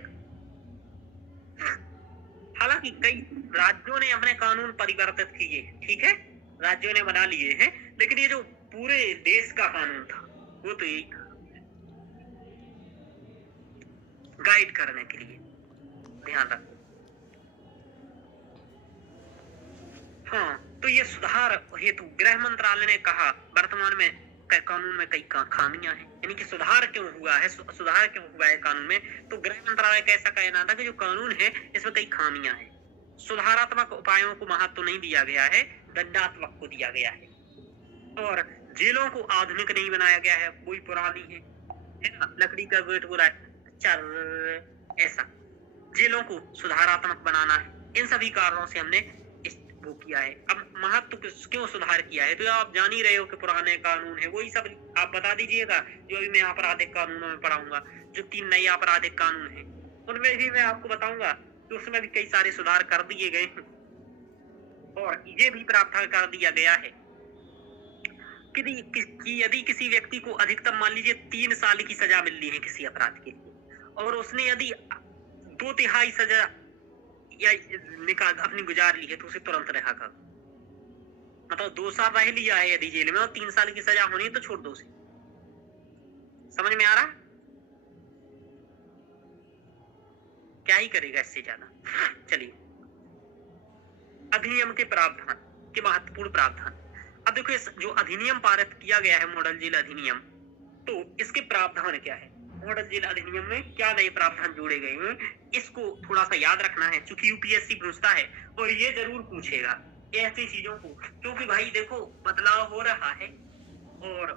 हालांकि कई राज्यों ने अपने कानून परिवर्तित किए, ठीक है, राज्यों ने बना लिए हैं, लेकिन ये जो पूरे देश का कानून था वो तो यही था, गाइड करने के लिए। ध्यान रखो। हाँ, तो ये सुधार हेतु गृह मंत्रालय ने कहा वर्तमान में कानून में कई खामियां हैं, यानी कि सुधार क्यों हुआ है, सुधार क्यों हुआ है कानून में, तो गृह मंत्रालय का ऐसा कहना था कि जो कानून है इसमें कई खामियां हैं। सुधारात्मक उपायों को महत्व नहीं दिया गया है, दंडात्मक को दिया गया है, और जेलों को आधुनिक नहीं बनाया गया है, कोई पुरानी है ना, लकड़ी का गेट पूरा चल ऐसा। जेलों को सुधारात्मक बनाना है, इन सभी कारणों से हमने वो किया है। अब महत्व क्यों सुधार किया है, तो आप जान ही रहे हो कि पुराने कानून है, वही सब आप बता दीजिएगा जो अभी मैं आपराधिक कानूनों में पढ़ाऊंगा। जो 3 नए आपराधिक कानून हैं उनमें भी मैं आपको बताऊंगा कि उसमें भी कई सारे सुधार कर दिए गए हैं, और ये भी प्रावधान कर दिया गया है कि यदि किसी व्यक्ति को अधिकतम मान लीजिए 3 साल की सजा मिलनी है किसी अपराध के लिए, और उसने यदि 2/3 सजा या निकाल अपनी गुजार ली है, तो उसे तुरंत रिहा कर, मतलब 2 साल रह लिया है यदि जेल में और 3 साल की सजा होनी है तो छोड़ दो उसे। समझ में आ रहा? क्या ही करेगा इससे ज्यादा। चलिए, अधिनियम के प्रावधान के महत्वपूर्ण प्रावधान। अब देखो इस जो अधिनियम पारित किया गया है मॉडल जेल अधिनियम, तो इसके प्रावधान क्या है, मॉडल जेल अधिनियम में क्या नए प्रावधान जोड़े गए हैं, इसको थोड़ा सा याद रखना है, क्योंकि यूपीएससी पूछता है और ये जरूर पूछेगा ऐसी चीजों को, क्योंकि भाई देखो बदलाव हो रहा है, और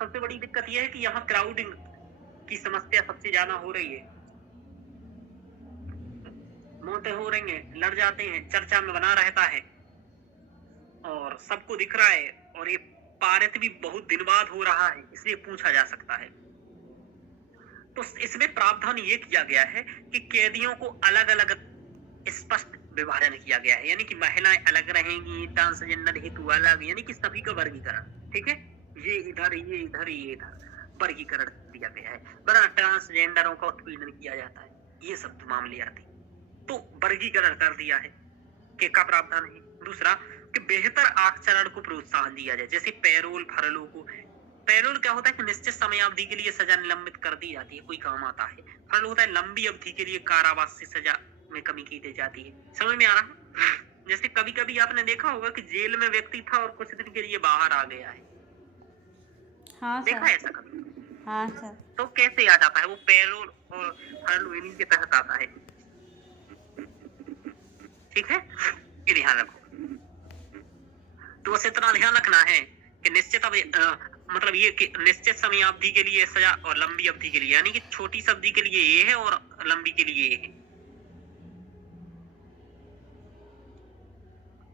सबसे बड़ी दिक्कत यह है कि यहाँ क्राउडिंग की समस्या सबसे ज्यादा हो रही है, मौतें हो रही हैं, लड़ जाते हैं, चर्चा में बना रहता है और सबको दिख रहा है, और ये पारित भी बहुत दिन बाद हो रहा है, इसलिए पूछा जा सकता है। तो इसमें प्रावधान ये किया गया है कि कैदियों को अलग अलग स्पष्ट विभाजन किया गया है, यानी कि महिलाएं अलग रहेंगी, ट्रांसजेंडर हेतु अलग, यानी कि सभी का वर्गीकरण, ठीक है, ये इधर, ये इधर, ये इधर, वर्गीकरण दिया गया है, वरना ट्रांसजेंडरों का उत्पीड़न किया जाता है, ये सब मामले आते हैं, तो वर्गीकरण कर दिया है कि का प्रावधान है। दूसरा कि बेहतर आचरण को प्रोत्साहन दिया जाए, जैसे पैरोल, फरलों को। पैरोल क्या होता है कि निश्चित समय अवधि के लिए सजा निलंबित कर दी जाती है, कोई काम आता है। फरल होता है लंबी अवधि के लिए कारावास से सजा में कमी की दी जाती है। समझ में आ रहा है? जैसे कभी कभी आपने देखा होगा कि जेल में व्यक्ति था और कुछ दिन के लिए बाहर आ गया है। हाँ देखा सर। है ऐसा कभी? हाँ सर। तो कैसे आ जाता है वो, पैरोल और फरल इन्हीं के तहत आता है, ठीक है, ये ध्यान रखो। तो बस इतना ध्यान रखना है कि निश्चित मतलब ये कि निश्चित समय अवधि के लिए सजा और लंबी अवधि के लिए, यानी कि छोटी अवधि के लिए ये है और लंबी के लिए ये है।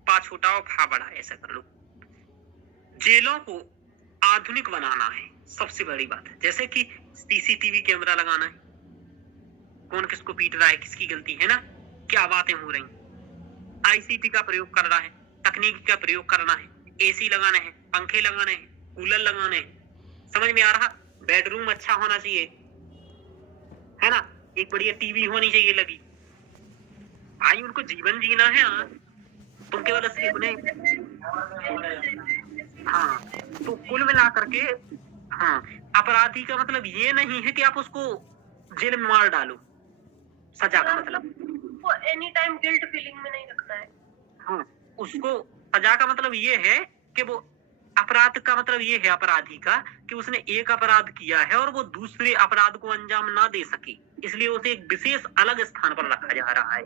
पा छोटा और फा बड़ा, ऐसा कर लो। जेलों को आधुनिक बनाना है, सबसे बड़ी बात है, जैसे कि सीसीटीवी कैमरा लगाना है, कौन किसको पीट रहा है, किसकी गलती है ना, क्या बातें हो रही, आईसीटी का प्रयोग करना है, तकनीक का प्रयोग करना है, एसी लगाना है, पंखे लगाने हैं, कूलर लगाने हैं। समझ में आ रहा? बेडरूम अच्छा होना चाहिए, है ना, एक बढ़िया टीवी होनी चाहिए लगी। भाई उनको जीवन जीना है, तुम केवल उन्हें, हाँ, तो कुल मिला करके, हाँ, अपराधी का मतलब ये नहीं है कि आप उसको जेल में मार डालो, सजा का मतलब वो एनी टाइम गिल्ट फीलिंग में नहीं रखना है। हाँ, उसको सजा का मतलब ये है कि वो अपराध का मतलब ये है अपराधी का कि उसने एक अपराध किया है और वो दूसरे अपराध को अंजाम ना दे सके, इसलिए उसे एक विशेष अलग स्थान पर रखा जा रहा है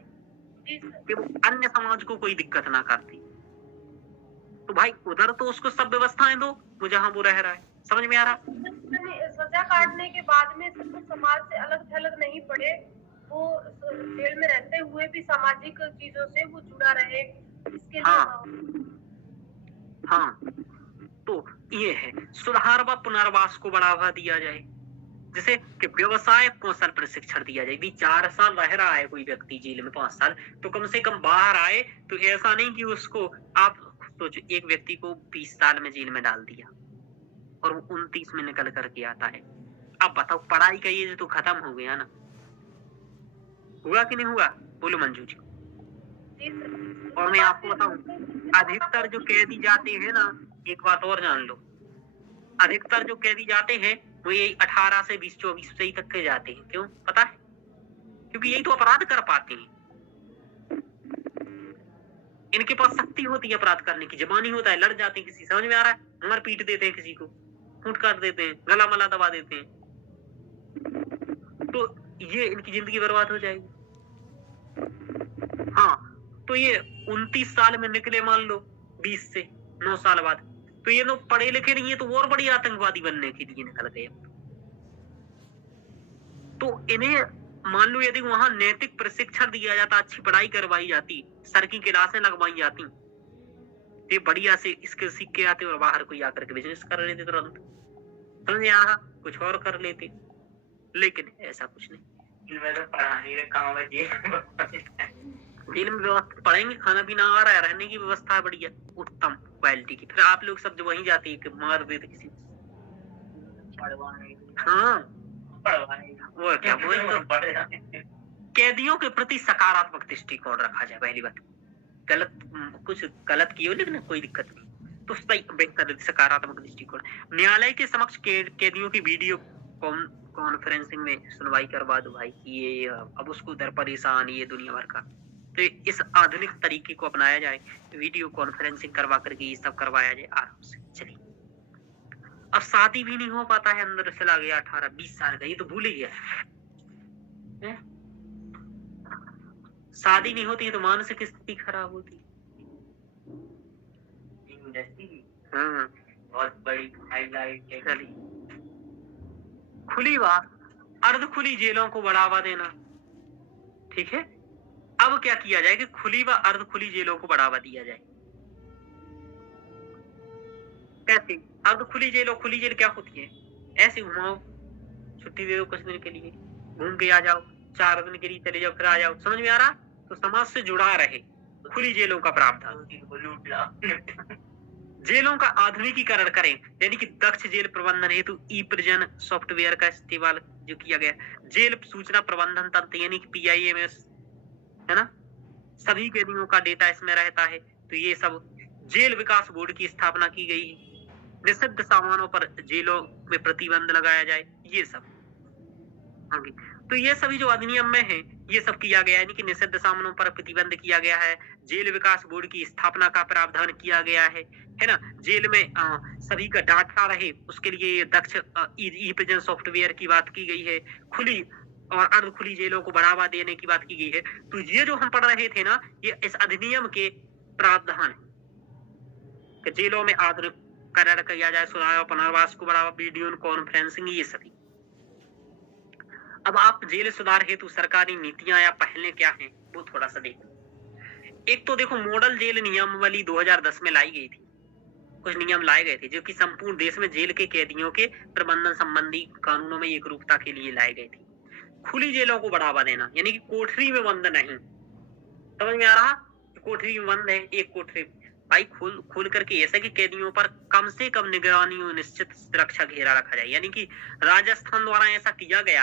कि वो अन्य समाज को कोई दिक्कत ना करती। तो भाई उधर तो उसको सब व्यवस्थाएं दो वो जहाँ वो रह रहा है। समझ में आ रहा? सजा काटने के बाद में सिर्फ समाज से अलग थलग नहीं पड़े, वो जेल में रहते हुए भी सामाजिक चीजों से वो जुड़ा रहे, इसके लिए हाँ, तो ये है सुधार व पुनर्वास को बढ़ावा दिया जाए, जैसे कि व्यवसाय कौशल प्रशिक्षण दिया जाए। 4 साल रह रहा है कोई व्यक्ति जेल में, 5 साल, तो कम से कम बाहर आए तो ऐसा नहीं कि उसको, आप सोचो एक व्यक्ति को 20 साल में जेल में डाल दिया और वो 29 में निकल करके आता है। अब बताओ, पढ़ाई का एज तो खत्म हो गया ना, हुआ कि नहीं हुआ? बोलो मंजू जी। जी सर। और मैं आपको बताऊं, अधिकतर जो कैदी जाते हैं ना, एक बात और जान लो, अधिकतर जो कैदी जाते हैं वो यही 18 से 20-24 से ही तक के जाते हैं। क्यों पता है? क्योंकि यही तो अपराध कर पाते हैं, इनके पास शक्ति होती है अपराध करने की, जबानी होता है, लड़ जाते हैं किसी, समझ में आ रहा है? मर पीट देते हैं किसी को, फूट काट देते हैं, गला मला दबा देते हैं, तो ये इनकी जिंदगी बर्बाद हो जाएगी। हाँ, तो ये 29 साल में निकले, मान लो 20 से 9 साल बाद, तो ये लोग पढ़े लिखे नहीं है तो और बड़ी आतंकवादी बनने के लिए निकल गए। तो इन्हें मान लो यदि वहां नैतिक प्रशिक्षण दिया जाता, अच्छी पढ़ाई करवाई जाती, सर की क्लासें लगवाई जाती, तो बढ़िया से इसके सीख के आते और बाहर कोई आकर के बिजनेस कर लेते तुरंत, समझ यहाँ कुछ और कर लेते, लेकिन ऐसा कुछ नहीं। इनमें तो पढ़ाने का काम है जी। जेल में व्यवस्था, पढ़ेंगे, खाना पीना आ रहा है, रहने की व्यवस्था है बढ़िया उत्तम क्वालिटी की, फिर आप लोग सब जो वहीं जाते हैं मार देते किसी, हाँ वो क्या बोलते, कैदियों के प्रति सकारात्मक दृष्टिकोण रखा जाए। पहली बात, गलत कुछ गलत किए हो लेकिन कोई दिक्कत नहीं, तो सही बेहतर सकारात्मक दृष्टिकोण। न्यायालय के समक्ष कैदियों की वीडियो कॉन्फ्रेंसिंग में सुनवाई करवा दो भाई, ये अब उसको उधर परेशान, ये दुनिया भर का, तो इस आधुनिक तरीके को अपनाया जाए, वीडियो कॉन्फ्रेंसिंग करवा करके ये सब करवाया जाए आराम से। चलिए, अब शादी भी नहीं हो पाता है, अंदर चला गया 18-20 साल का, ये तो भूल ही गया है? शादी नहीं होती है तो मानसिक स्थिति खराब होती। हाँ, बहुत बड़ी हाईलाइट है। चलिए, खुली व अर्ध खुली जेलों को बढ़ावा देना, ठीक है। अब क्या किया जाए कि खुली व अर्ध खुली जेलों को बढ़ावा दिया जाए। कैसे? अर्ध खुली जेलों, खुली जेल क्या होती है? ऐसे घुमाओ, छुट्टी दे दो कुछ दिन के लिए, घूम के आ जाओ, 4 दिन के लिए चले जाओ, फिर आ जाओ, समझ में आ रहा? तो समाज से जुड़ा रहे, खुली जेलों का प्रावधान। जेलों का आधुनिकीकरण करें, यानी कि दक्ष जेल प्रबंधन हेतु ई प्रिजन सॉफ्टवेयर का इस्तेमाल जो किया गया, जेल सूचना प्रबंधन तंत्र यानी कि PIMS, है ना, सभी कैदियों का डेटा इसमें रहता है, तो ये सब। जेल विकास बोर्ड की स्थापना की गई है, निषिद्ध सामानों पर जेलों में प्रतिबंध लगाया जाए, ये सब आगे। तो ये सभी जो अधिनियम में है ये सब किया गया है, यानी कि निषिद्ध सामानों पर प्रतिबंध किया गया है, जेल विकास बोर्ड की स्थापना का प्रावधान किया गया है ना, जेल में सभी का डाटा रहे उसके लिए दक्ष ई प्रिजन सॉफ्टवेयर की बात की गई है, खुली और अर्ध खुली जेलों को बढ़ावा देने की बात की गई है। तो ये जो हम पढ़ रहे थे ना, ये इस अधिनियम के प्रावधान है कि जेलों में आधुनिकीकरण किया जाए, सुधार और पुनर्वास को बढ़ावा, वीडियो कॉन्फ्रेंसिंग, ये सभी। अब आप जेल सुधार हेतु सरकारी नीतियां या पहलें क्या हैं वो थोड़ा सा देखो। एक तो देखो, मॉडल जेल नियमावली 2010 में लाई गई थी, कुछ नियम लाए गए थे जो कि संपूर्ण देश में जेल के कैदियों के प्रबंधन संबंधी कानूनों में एकरूपता के लिए लाए गए थे। खुली जेलों को बढ़ावा देना, यानी कि कोठरी में बंद नहीं, समझ में आ रहा? कोठरी में बंद है, एक कोठरी भाई खोल करके, ऐसा कि कैदियों पर कम से कम निगरानी और निश्चित सुरक्षा घेरा रखा जाए, यानी कि राजस्थान द्वारा ऐसा किया गया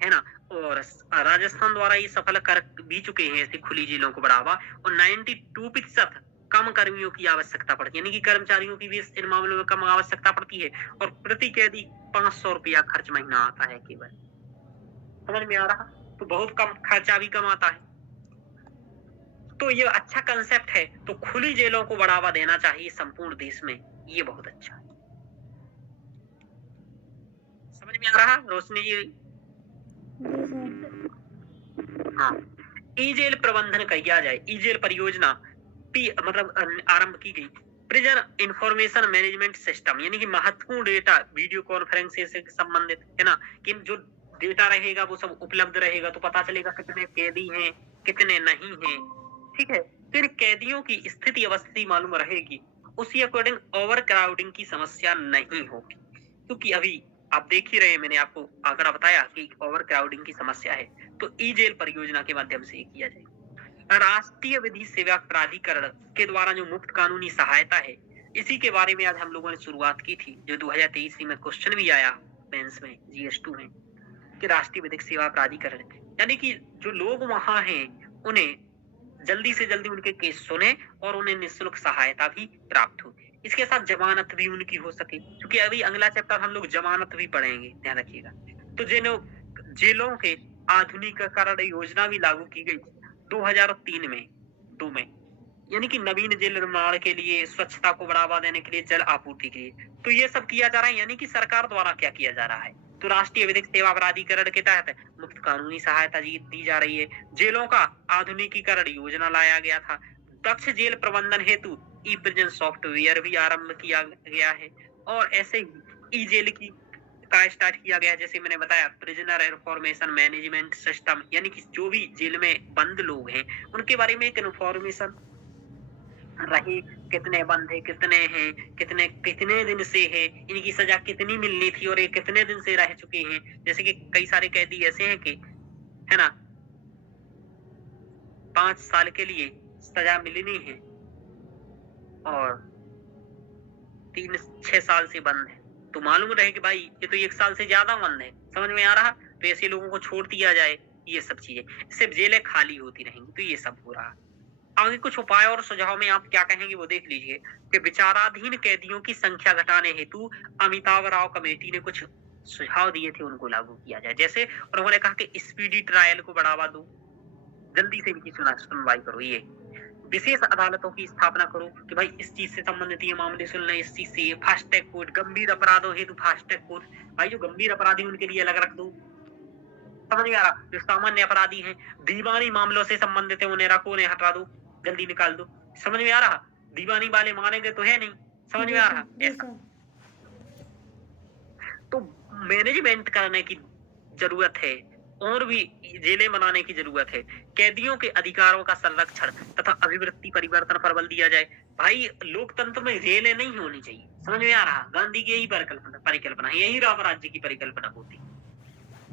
है ना, और राजस्थान द्वारा ये सफल कर भी चुके हैं ऐसी खुली जेलों को बढ़ावा, और 92% कम कर्मियों की आवश्यकता पड़ती है, यानी कि कर्मचारियों की भी इन मामलों में कम आवश्यकता पड़ती है, और प्रति कैदी 500 रुपया खर्च महीना आता है केवल, समझ में आ रहा? तो बहुत कम खर्चा भी कम आता है, तो ये अच्छा कंसेप्ट है। तो खुली जेलों को बढ़ावा देना चाहिए संपूर्ण देश में, ये बहुत अच्छा है। समझ में आ रहा रोशनी जी? हाँ, ई जेल प्रबंधन किया जाए, ई जेल परियोजना मतलब आरंभ की गई। प्रिजन इंफॉर्मेशन मैनेजमेंट सिस्टम, यानी कि महत्वपूर्ण डेटा वीडियो कॉन्फ्रेंसिंग से संबंधित, है ना, कि जो डेटा रहेगा वो सब उपलब्ध रहेगा, तो पता चलेगा कितने कैदी हैं कितने नहीं हैं, ठीक है। फिर कैदियों की स्थिति अवस्थी मालूम रहेगी, उसी अकॉर्डिंग ओवर क्राउडिंग की समस्या नहीं होगी, क्योंकि अभी आप देख ही रहे हैं, मैंने आपको आंकड़ा बताया कि ओवर क्राउडिंग की समस्या है, तो ई जेल परियोजना के माध्यम से ये किया जाए। राष्ट्रीय विधि सेवा प्राधिकरण के द्वारा जो मुफ्त कानूनी सहायता है, इसी के बारे में आज हम लोगों ने शुरुआत की थी, जो 2023 में क्वेश्चन भी आया मेंस में, GS2 में, कि राष्ट्रीय विधिक सेवा प्राधिकरण, यानी कि जो लोग वहां हैं उन्हें जल्दी से जल्दी उनके केस सुने और उन्हें निःशुल्क सहायता भी प्राप्त हो। इसके साथ जमानत भी उनकी हो सके, क्योंकि अभी अगला चैप्टर हम लोग जमानत भी पढ़ेंगे, ध्यान रखिएगा। तो जेलों के आधुनिकीकरण योजना भी लागू की गई 2003 में, 2 में, यानी कि नवीन जेल निर्माण के लिए, स्वच्छता को बढ़ावा देने के लिए, जल आपूर्ति के लिए। तो ये सब किया जा रहा है, यानी कि सरकार द्वारा क्या किया जा रहा है। तो राष्ट्रीय विधिक सेवा प्राधिकरण के तहत मुफ्त कानूनी सहायता दी जा रही है। जेलों का आधुनिकीकरण योजना लाया गया था। दक्ष जेल प्रबंधन हेतु ई प्रिजन सॉफ्टवेयर भी आरंभ किया गया है, और ऐसे ही ई जेल का स्टार्ट किया गया है। जैसे मैंने बताया, प्रिजनर इन्फॉर्मेशन मैनेजमेंट सिस्टम, यानी कि जो भी जेल में बंद लोग हैं उनके बारे में एक इन्फॉर्मेशन रहे, कितने बंद है, कितने हैं, कितने दिन से है, इनकी सजा कितनी मिलनी थी और ये कितने दिन से रह चुके हैं। जैसे कि कई सारे कैदी ऐसे हैं कि, है ना, 5 साल के लिए सजा मिलनी है और 6 साल से बंद है। तो मालूम रहे कि भाई ये तो 1 साल से ज्यादा बंद है, समझ में आ रहा। तो ऐसे लोगों को छोड़ दिया जाए, ये सब चीजें, इससे जेलें खाली होती रहेंगी। तो ये सब हो रहा। आगे कुछ उपाय और सुझाव में आप क्या कहेंगे वो देख लीजिए, कि विचाराधीन कैदियों की संख्या घटाने हेतु अमिताभ राव कमेटी ने कुछ सुझाव दिए थे, उनको लागू किया जाए। जैसे उन्होंने कहा कि स्पीडी ट्रायल को बढ़ावा दो, जल्दी से इनकी सुनवाई करो। ये विशेष अदालतों की स्थापना करो कि भाई इस चीज से संबंधित ये मामले सुन लें, इस चीज से। फास्ट ट्रैक कोर्ट, गंभीर अपराधों हेतु फास्ट ट्रैक कोर्ट, भाई जो गंभीर अपराधी उनके लिए अलग रख दो, समझ में आ रहा। जो सामान्य अपराधी हैं, दीवानी मामलों से संबंधित है, उन्हें रखो, उन्हें हटा दो, जल्दी निकाल दो, समझ में आ रहा। दीवानी वाले मानेंगे तो है नहीं, समझ में आ रहा। ऐसा तो मैनेजमेंट करने की जरूरत है, और भी जेलें बनाने की जरूरत है। कैदियों के अधिकारों का संरक्षण तथा अभिवृत्ति परिवर्तन पर बल दिया जाए। भाई लोकतंत्र में जेलें नहीं होनी चाहिए, समझ में आ रहा। गांधी की यही परिकल्पना है, यही राम राज्य की परिकल्पना होती।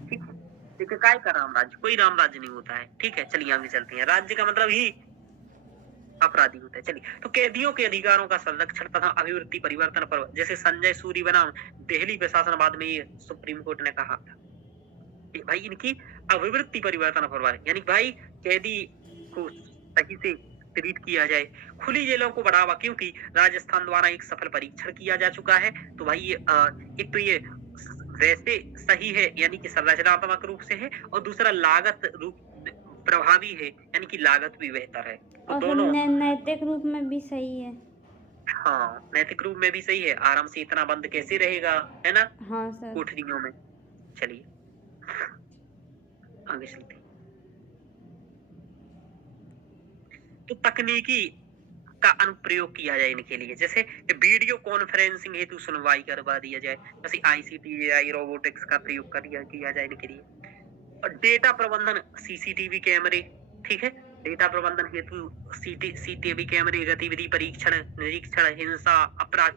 ठीक है, देखिए काय का राम राज्य, कोई राम राज्य नहीं होता है। ठीक है, चलिए आगे चलते हैं। राज्य का मतलब ही अपराधी होता है। चलिए, तो कैदियों के अधिकारों का संरक्षण तथा अभिवृत्ति परिवर्तन पर, जैसे संजय सूरी बनाम दिल्ली प्रशासनवाद में ये सुप्रीम कोर्ट ने कहा था कि भाई इनकी अभिवृत्ति परिवर्तन पर, यानी भाई कैदी को सही से ट्रीट किया जाए। खुली जेलों को बढ़ावा, क्योंकि राजस्थान द्वारा एक सफल परीक्षण किया जा चुका है। तो भाई ये एक तो ये वैसे सही है, यानी कि संरचनात्मक रूप से है, और दूसरा लागत रूप प्रभावी है, यानी कि लागत भी बेहतर है। तो और दोनों नैतिक रूप में भी सही है। हाँ, नैतिक रूप में भी सही है। आराम से इतना बंद कैसे रहेगा, है ना, हाँ सर। कोठरियों में। चलिए आगे चलते हैं। तो तकनीकी का अनुप्रयोग किया जाए इनके लिए, जैसे वीडियो कॉन्फ्रेंसिंग हेतु सुनवाई करवा दिया जाए, जैसे ICT AI रोबोटिक्स का प्रयोग किया जाए इनके लिए। और डेटा प्रबंधन, CCTV कैमरे, ठीक है, डेटा प्रबंधन हेतु CCTV कैमरे, गतिविधि परीक्षण, निरीक्षण, हिंसा, अपराध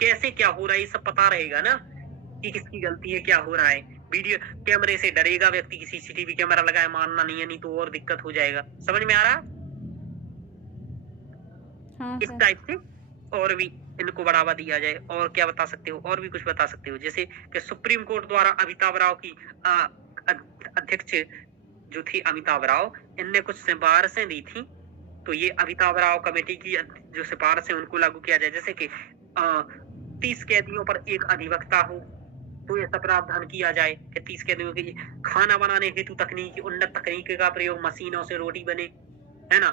कैसे क्या हो रहा है, ये सब पता रहेगा ना, कि किसकी गलती है, क्या हो रहा है। वीडियो कैमरे से डरेगा व्यक्ति की CCTV कैमरा लगाए, मानना नहीं है, नहीं तो और दिक्कत हो जाएगा। समझ में आ रहा। हाँ इस टाइप से और भी इनको बढ़ावा दिया जाए। और क्या बता सकते हो, और भी कुछ बता सकते हो, जैसे कि सुप्रीम कोर्ट द्वारा अमिताभ राव की अध्यक्ष जो थी अमिताभ राव, इनने कुछ सिफारिशें दी थी। तो ये अमिताभ राव कमेटी की जो सिफारिश है उनको लागू किया जाए। जैसे कि 30 कैदियों पर एक अधिवक्ता हो, तो ये सब प्रावधान किया जाए कि 30 कैदियों के लिए खाना बनाने हेतु उन्नत तकनीकी का प्रयोग, मशीनों से रोटी बने, है ना,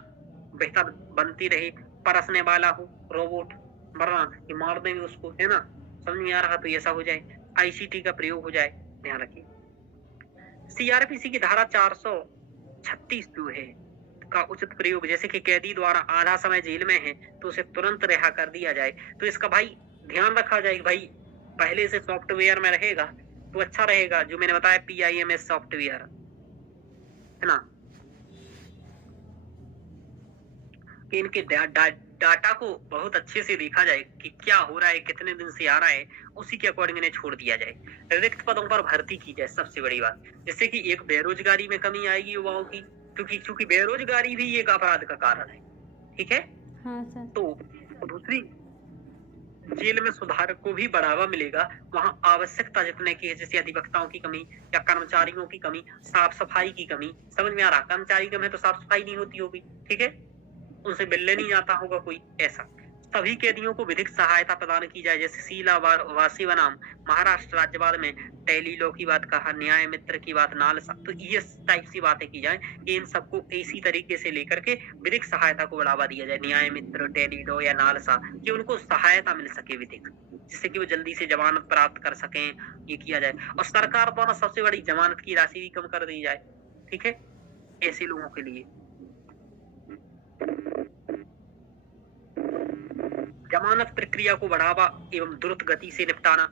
बेहतर बनती रहे, परसने वाला हो रोबोट, वरना ये मार देंगे उसको, है ना, समझ में आ रहा। तो ऐसा हो जाए। ICT का प्रयोग हो जाए, ध्यान रखिए। CRPC की धारा 436 जो है का उचित प्रयोग, जैसे कि कैदी द्वारा आधा समय जेल में है तो उसे तुरंत रिहा कर दिया जाए। तो इसका भाई ध्यान रखा जाए, भाई पहले से सॉफ्टवेयर में रहेगा तो अच्छा रहेगा, जो मैंने बताया PIMS सॉफ्टवेयर, है ना, कि इनके डाटा को बहुत अच्छे से देखा जाए कि क्या हो रहा है, कितने दिन से आ रहा है, उसी के अकॉर्डिंग इन्हें छोड़ दिया जाए। रिक्त पदों पर भर्ती की जाए, सबसे बड़ी बात, जिससे कि एक बेरोजगारी में कमी आएगी युवाओं की, क्योंकि बेरोजगारी भी एक अपराध का कारण है। ठीक है, हाँ सर। तो दूसरी, जेल में सुधार को भी बढ़ावा मिलेगा। वहां आवश्यकता जितने की है, जैसे अधिवक्ताओं की कमी या कर्मचारियों की कमी, साफ सफाई की कमी, समझ में आ रहा, कर्मचारी कम है तो साफ सफाई नहीं होती होगी, ठीक है, उनसे मिलने नहीं जाता होगा कोई, ऐसा। सभी कैदियों को विधिक सहायता प्रदान की जाए, जैसे शीला वासी बनाम महाराष्ट्र राज्यवाद में टेली लॉ की बात कहा, न्याय मित्र की बात, नालसा, तो ये टाइप सी बातें की जाए कि इन सबको इसी तरीके से लेकर के विधिक सहायता को बढ़ावा दिया जाए, न्याय मित्र, टेली लॉ या नालसा, कि उनको सहायता मिल सके विधिक, जिससे कि वो जल्दी से जमानत प्राप्त कर सकें, ये किया जाए। और सरकार द्वारा सबसे बड़ी जमानत की राशि भी कम कर दी जाए, ठीक है, ऐसे लोगों के लिए। जमानत प्रक्रिया को बढ़ावा एवं द्रुत गति से निपटाना,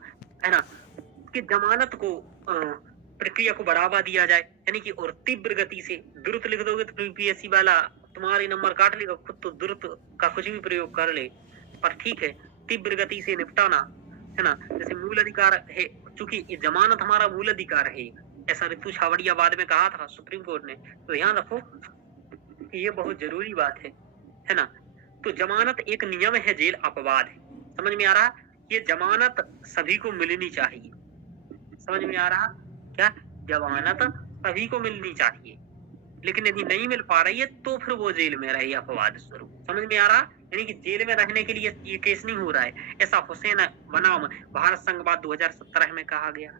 है ना, कि जमानत को प्रक्रिया को बढ़ावा दिया जाए, यानी कि और तीव्र गति से। द्रुत लिख दोगे तो यूपीएससी वाला तुम्हारे नंबर काट लेगा, खुद तो द्रुत का कुछ भी प्रयोग कर ले, पर ठीक है, तीव्र गति से निपटाना, है ना, जैसे मूल अधिकार है, चूंकि जमानत हमारा मूल अधिकार है, ऐसा ऋतु छावड़िया बाद में कहा था सुप्रीम कोर्ट ने, तो ध्यान रखो कि ये बहुत जरूरी बात है ना। तो जमानत एक नियम है, जेल अपवाद है, समझ में आ रहा, ये जमानत सभी को मिलनी चाहिए, समझ में आ रहा, क्या जमानत सभी को मिलनी चाहिए, लेकिन यदि नहीं मिल पा रही है तो फिर वो जेल में रहे अपवाद स्वरूप, समझ में आ रहा, यानी कि जेल में रहने के लिए ये केस नहीं हो रहा है, ऐसा हुसैन बनाम भारत संघवाद 2017 में कहा गया।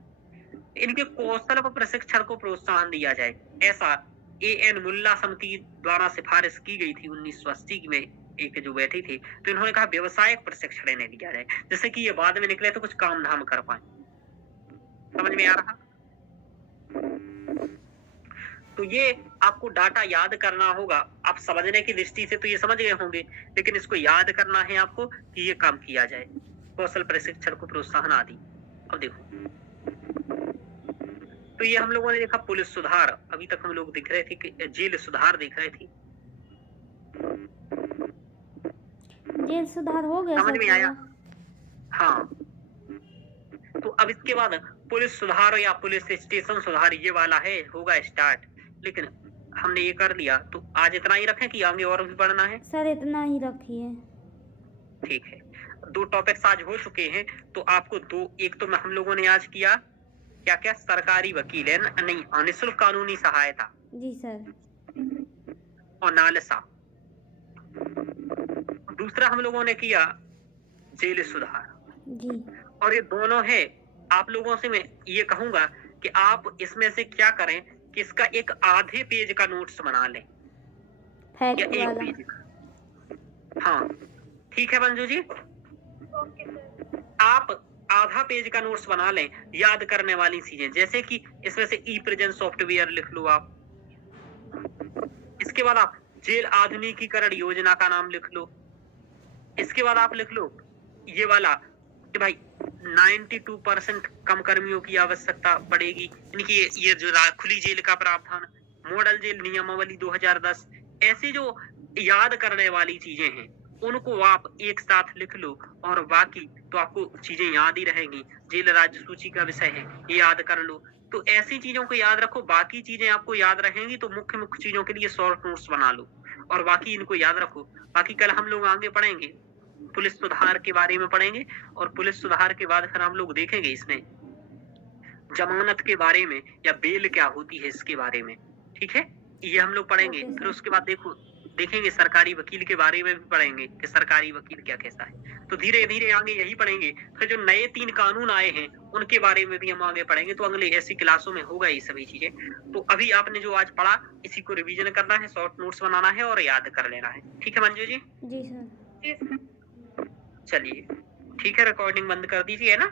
इनके कौशल व प्रशिक्षण को प्रोत्साहन दिया जाए, ऐसा एएन मुल्ला समिति द्वारा सिफारिश की गई थी 1980 में, एक जो बैठी थी, तो इन्होंने कहा व्यवसायिक प्रशिक्षण इन्हें दिया जाए, जिससे कि ये बाद में निकले तो कुछ काम धाम कर पाए, समझ में आ रहा। तो ये आपको डाटा याद करना होगा, आप समझने की दृष्टि से तो ये समझ गए होंगे, लेकिन इसको याद करना है आपको कि ये काम किया जाए, कौशल प्रशिक्षण को प्रोत्साहन आदि। अब देखो, तो ये हम लोगों ने देखा पुलिस सुधार, अभी तक हम लोग देख रहे थे कि जेल सुधार देख रहे थे, जेल सुधार हो गया, समझ में आया, हाँ। तो अब इसके बाद पुलिस सुधार या पुलिस स्टेशन सुधार ये वाला है, होगा स्टार्ट, लेकिन हमने ये कर लिया, तो आज इतना ही रखें कि आगे और भी पढ़ना है? सर इतना ही रखिए। ठीक है, 2 टॉपिक्स आज हो चुके हैं, तो आपको 2, एक तो हम लोगों ने आज किया क्या क्या, सरकारी वकील है नहीं, निःशुल्क कानूनी सहायता, जी सर, और नालसा। दूसरा हम लोगों ने किया जेल सुधार, जी, और ये दोनों है। आप लोगों से मैं ये कहूंगा कि आप इसमें से क्या करें कि इसका एक आधे पेज का नोट्स बना लें, या फैक्ट एक वाला। पेज का, हाँ ठीक है मंजू जी, ओके सर। आप आधा पेज का नोट्स बना लें, याद करने वाली चीजें, जैसे कि इसमें से ई प्रेजेंट सॉफ्टवेयर लिख लो आप, इसके बाद आप जेल आधुनिकीकरण योजना का नाम लिख लो, इसके बाद आप लिख लो ये वाला कि भाई 92% कम कर्मियों की आवश्यकता पड़ेगी, यानी कि ये जो खुली जेल का प्रावधान, मॉडल जेल नियमावली 2010, ऐसी जो याद करने वाली चीजें हैं उनको आप एक साथ लिख लो, और बाकी तो आपको चीजें याद ही रहेंगी। जेल राज्य सूची का विषय है, ये याद कर लो, तो ऐसी चीजों को याद रखो, बाकी चीजें आपको याद रहेंगी, तो मुख्य मुख्य चीजों के लिए शॉर्ट नोट्स बना लो, और बाकी इनको याद रखो। बाकी कल हम लोग आगे पढ़ेंगे, पुलिस सुधार के बारे में पढ़ेंगे, और पुलिस सुधार के बाद फिर हम लोग देखेंगे इसमें जमानत के बारे में, या बेल क्या होती है इसके बारे में, ठीक है, ये हम लोग पढ़ेंगे। फिर उसके बाद देखेंगे सरकारी वकील के बारे में भी पढ़ेंगे कि सरकारी वकील क्या कैसा है, तो धीरे धीरे आगे यही पढ़ेंगे। फिर जो नए 3 कानून आए हैं उनके बारे में भी हम आगे पढ़ेंगे, तो अगले ऐसी क्लासों में होगा ये सभी चीजें। तो अभी आपने जो आज पढ़ा इसी को रिवीजन करना है, शॉर्ट नोट्स बनाना है और याद कर लेना है, ठीक है मंजू जी? जी सर। जी सर। चलिए ठीक है, रिकॉर्डिंग बंद कर दीजिए, है ना।